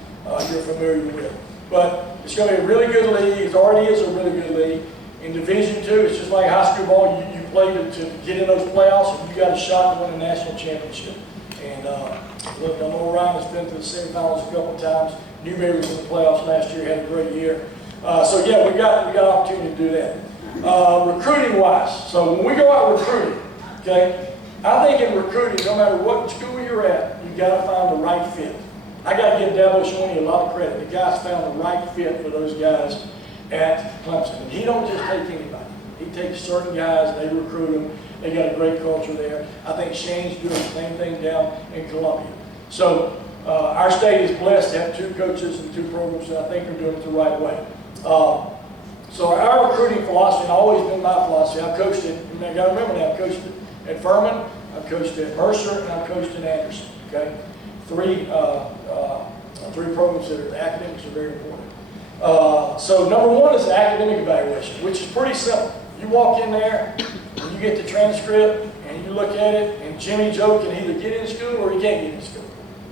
you're familiar with. But it's going to be a really good league. It already is a really good league. In Division II, it's just like high school ball. You play to get in those playoffs, and you got a shot to win a national championship. And look, I know Ryan has been to the semifinals a couple of times. Newberry was in the playoffs last year, had a great year. So yeah, we got an opportunity to do that. Recruiting wise, so when we go out recruiting, okay, I think in recruiting, no matter what school you're at, you got to find the right fit. I got to give Daryl Shoney a lot of credit. The guy's found the right fit for those guys at Clemson. And he don't just take anybody. He takes certain guys, they recruit them. They got a great culture there. I think Shane's doing the same thing down in Columbia. So our state is blessed to have 2 coaches and 2 programs, and I think they're doing it the right way. So our recruiting philosophy has always been my philosophy. I've coached it, and I got to remember that, I've coached it at Furman, I've coached at Mercer, and I've coached at Anderson, okay? 3 programs that are, the academics are very important. So number 1 is the academic evaluation, which is pretty simple. You walk in there, and you get the transcript, and you look at it, and Jimmy Joe can either get in school or he can't get in school,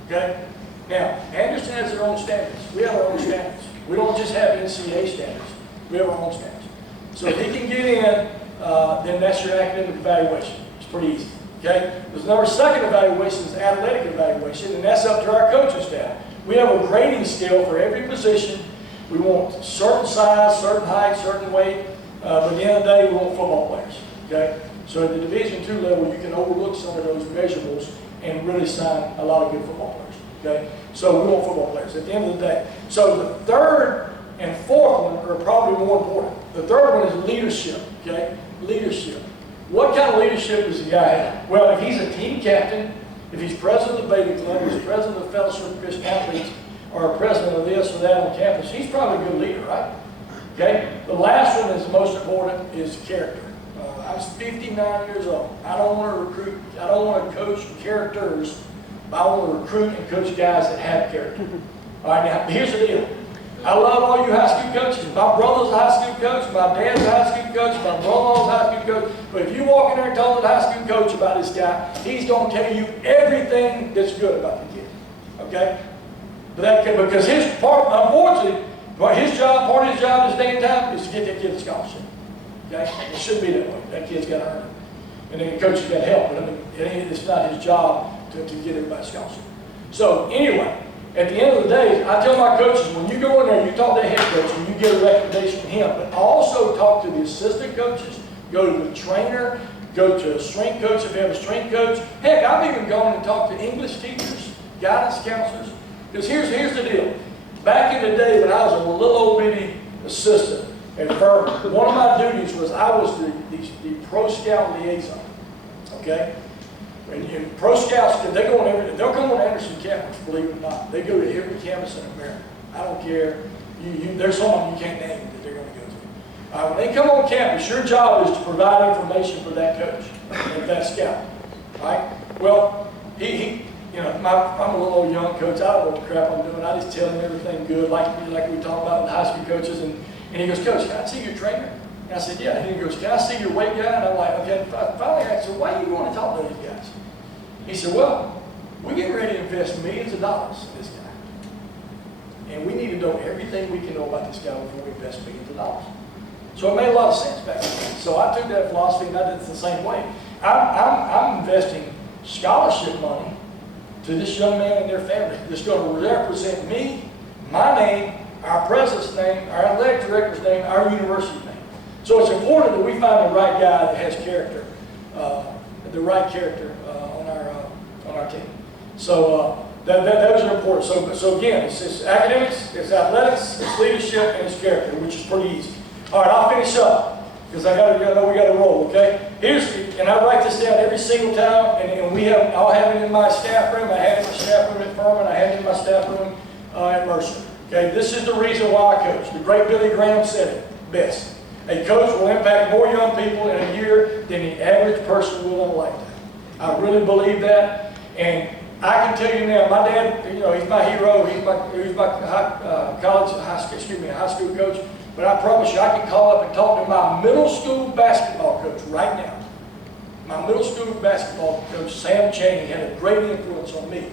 okay? Now, Anderson has their own standards. We have our own standards. We don't just have NCAA standards. We have our own standards. So if he can get in, then that's your academic evaluation. It's pretty easy, okay? There's another second evaluation is athletic evaluation, and that's up to our coaching staff. We have a grading scale for every position. We want certain size, certain height, certain weight, but at the end of the day, we want football players, okay? So at the Division II level, you can overlook some of those measurables and really sign a lot of good football players, okay? So we want football players at the end of the day. So the third and fourth one are probably more important. The third one is leadership, okay? Leadership. What kind of leadership does the guy have? Well, if he's a team captain, if he's president of the Beta Club, if he's president of the Fellowship of Christian Athletes, or president of this or that on campus, he's probably a good leader, right? Okay? The last one is the most important, is character. I'm 59 years old. I don't want to recruit, I don't want to coach characters, but I want to recruit and coach guys that have character. All right, now, here's the deal. I love all you high school coaches. My brother's a high school coach, my dad's a high school coach, my brother-in-law's a high school coach. But if you walk in there and talk to the high school coach about this guy, he's going to tell you everything that's good about the kid. Okay? But that, because his part, unfortunately, part of his job this day and time is to get that kid a scholarship. Okay? It should be that way. That kid's got to earn it. And then the coach has got to help. But I mean, it's not his job to get everybody a scholarship. So anyway, at the end of the day, I tell my coaches, when you go in there, you talk to the head coach and you get a recommendation from him, but also talk to the assistant coaches, go to the trainer, go to a strength coach if you have a strength coach. Heck, I've even gone and talked to English teachers, guidance counselors. Because here's the deal. Back in the day when I was a little old bitty assistant at Furman, one of my duties was I was the pro scout liaison. Okay? And pro scouts, they'll come on Anderson campus, believe it or not. They go to every campus in America. I don't care. There's some you can't name that they're going to go to. When they come on campus, your job is to provide information for that coach and that scout. Right? Well, I'm a little old young coach. I don't know what crap I'm doing. I just tell him everything good, like we talk about with high school coaches. And he goes, Coach, can I see your trainer? And I said, yeah. And he goes, can I see your weight guy? And I'm like, okay. Finally, I said, why are you going to talk to these guys? He said, well, we're getting ready to invest millions of dollars in this guy. And we need to know everything we can know about this guy before we invest millions of dollars. So it made a lot of sense back then. So I took that philosophy and I did it the same way. I'm investing scholarship money to this young man and their family that's going to represent me, my name, our president's name, our athletic director's name, our university's name. So it's important that we find the right guy that has character, the right character on our team. So those are important. So again, it's academics, it's athletics, it's leadership, and it's character, which is pretty easy. All right, I'll finish up because I know we got to roll. Okay, and I write this down every single time, and I'll have it in my staff room. I had it in my staff room at Furman. I had it in my staff room at Mercer. Okay, this is the reason why I coach. The great Billy Graham said it best. A coach will impact more young people in a year than the average person will in a lifetime. I really believe that, and I can tell you now, my dad, he's my hero. He's my high school coach. But I promise you, I can call up and talk to my middle school basketball coach right now. My middle school basketball coach, Sam Chaney, had a great influence on me.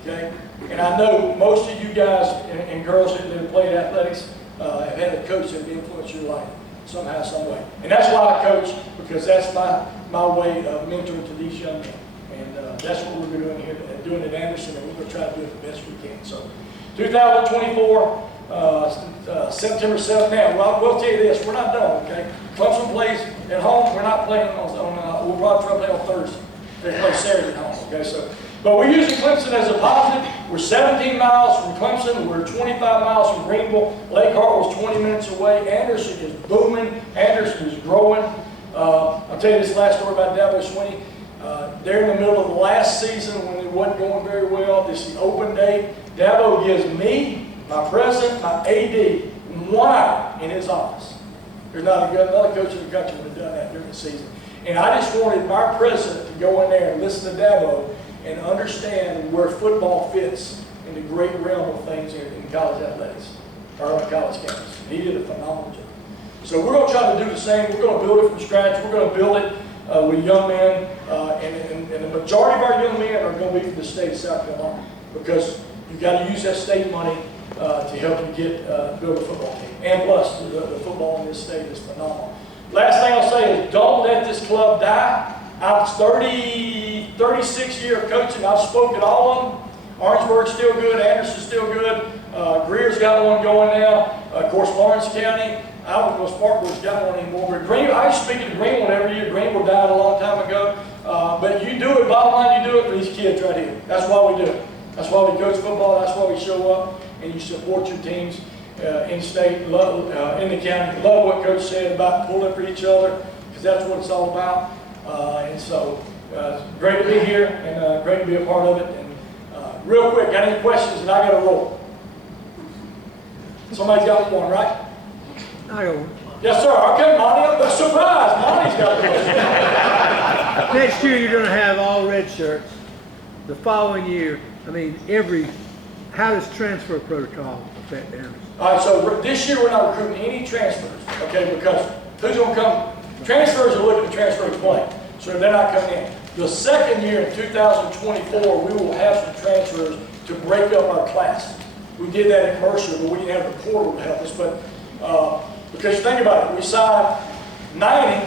Okay, and I know most of you guys and girls that have played athletics have had a coach that influenced your life somehow, some way. And that's why I coach, because that's my way of mentoring to these young men. And that's what we're doing here, doing at Anderson, and we're going to try to do it the best we can. So 2024, September 7th now. Well, we'll tell you this, we're not done, okay? Clemson plays at home, we're not playing we'll probably try to play on Thursday. They play Saturday at home, okay? So, but we're using Clemson as a positive. We're 17 miles from Clemson. We're 25 miles from Greenville. Lake Hartwell's 20 minutes away. Anderson is booming. Anderson is growing. I'll tell you this last story about Dabo Swinney. They're in the middle of the last season when it wasn't going very well. This is the open day. Dabo gives me, my president, my AD, 1 hour in his office. There's not another coach in the country would have done that during the season. And I just wanted my president to go in there and listen to Dabo and understand where football fits in the great realm of things in college athletics, or on college campus. He did a phenomenal job. So we're going to try to do the same. We're going to build it from scratch. We're going to build it with young men, and the majority of our young men are going to be from the state of South Carolina, because you've got to use that state money to help you build a football team. And plus, the football in this state is phenomenal. Last thing I'll say is don't let this club die. I'm 36 years of coaching. I've spoken at all of them. Orangeburg's still good. Anderson's still good. Greer's got one going now. Of course, Lawrence County. I don't know if Sparkle's got one anymore. But I used to speak to Greenwood every year. Greenwood died a long time ago. But you do it, bottom line, you do it for these kids right here. That's why we do it. That's why we coach football. That's why we show up. And you support your teams in the state, in the county. Love what Coach said about pulling for each other, because that's what it's all about. And so, great to be here, and great to be a part of it. And real quick, got any questions? And I got to roll. Somebody's got one, right? I got one. Yes, sir. Okay, Monty. I'm surprised. Monty's got one. Next year, you're going to have all red shirts. The following year, how does transfer protocol affect Anderson? All right, so this year we're not recruiting any transfers, okay, because who's going to come? Transfers are looking to transfer to play, so they're not coming in. The second year, in 2024, we will have some transfers to break up our class. We did that in Mercer, but we didn't have the portal to help us. But because think about it, we signed 90,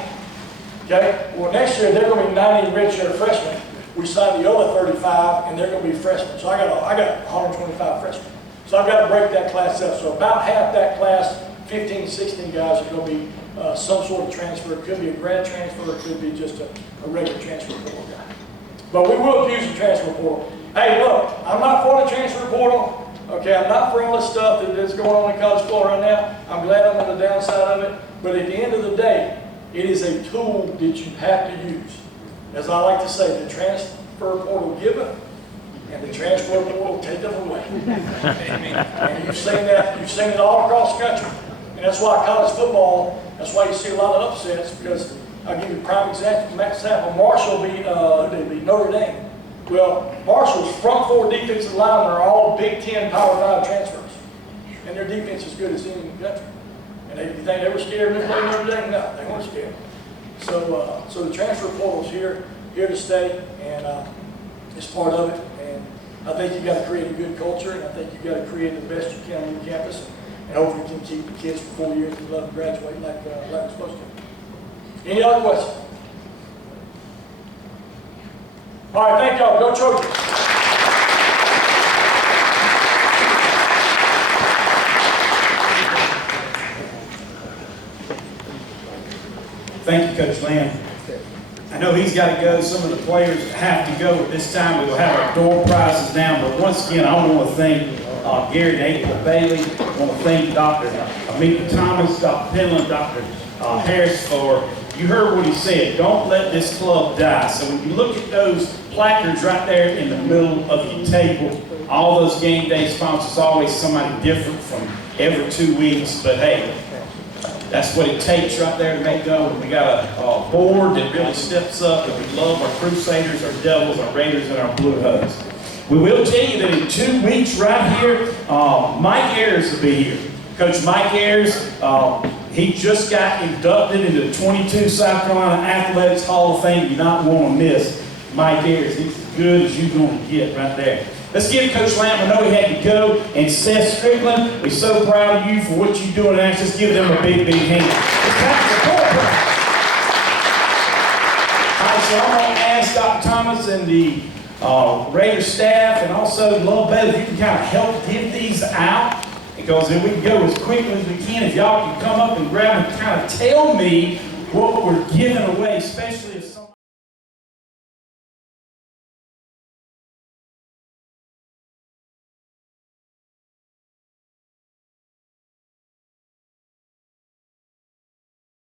okay? Well, next year they're going to be 90 redshirt freshmen. We signed the other 35, and they're going to be freshmen. So I got 125 freshmen. So I've got to break that class up. So about half that class, 15, 16 guys, are going to be some sort of transfer. It could be a grad transfer. It could be just a regular transfer portal guy. But we will use the transfer portal. Hey, look, I'm not for the transfer portal. Okay, I'm not for all this stuff that is going on in college football right now. I'm glad I'm on the downside of it. But at the end of the day, it is a tool that you have to use. As I like to say, the transfer portal giveth, and the transfer portal taketh away. And you've seen that. You've seen it all across the country. And that's why college football, that's why you see a lot of upsets, because I'll give you a prime example. Marshall beat Notre Dame. Well, Marshall's front four defensive linemen are all Big Ten Power 5 transfers. And their defense is good as any in the country. And you think they were scared when they played Notre Dame? No, they weren't scared. So the transfer portal is here to stay, and it's part of it. And I think you've got to create a good culture, and I think you've got to create the best you can on your campus, and hopefully you can keep the kids for 4 years and let them graduate like we're supposed to. Any other questions? All right, thank y'all. Go Trojans. Thank you, Coach Lamb. I know he's got to go. Some of the players have to go at this time. We will have our door prizes down. But once again, I want to thank Gary and April Bailey. I want to thank Dr. Amita Thomas, Dr. Penland, Dr. Harris for, you heard what he said, don't let this club die. So when you look at those placards right there in the middle of your table, all those game day sponsors, always somebody different from every 2 weeks. But hey, that's what it takes right there to make go. We got a board that really steps up, and we love our Crusaders, our Devils, our Raiders, and our Blue Hugs. We will tell you that in 2 weeks right here, Mike Ayers will be here. Coach Mike Ayers, he just got inducted into the 22 South Carolina Athletics Hall of Fame. You not want to miss Mike Ayers. He's as good as you're going to get right there. Let's give Coach Lamb, I know he had to go, and Seth Strickland, we're so proud of you for what you're doing, and let's give them a big, big hand. It's time for corporate. All right, so I'm going to ask Dr. Thomas and the Raider staff, and also Love Bell, if you can kind of help give these out, and because then we can go as quickly as we can. If y'all can come up and grab and kind of tell me what we're giving away, especially if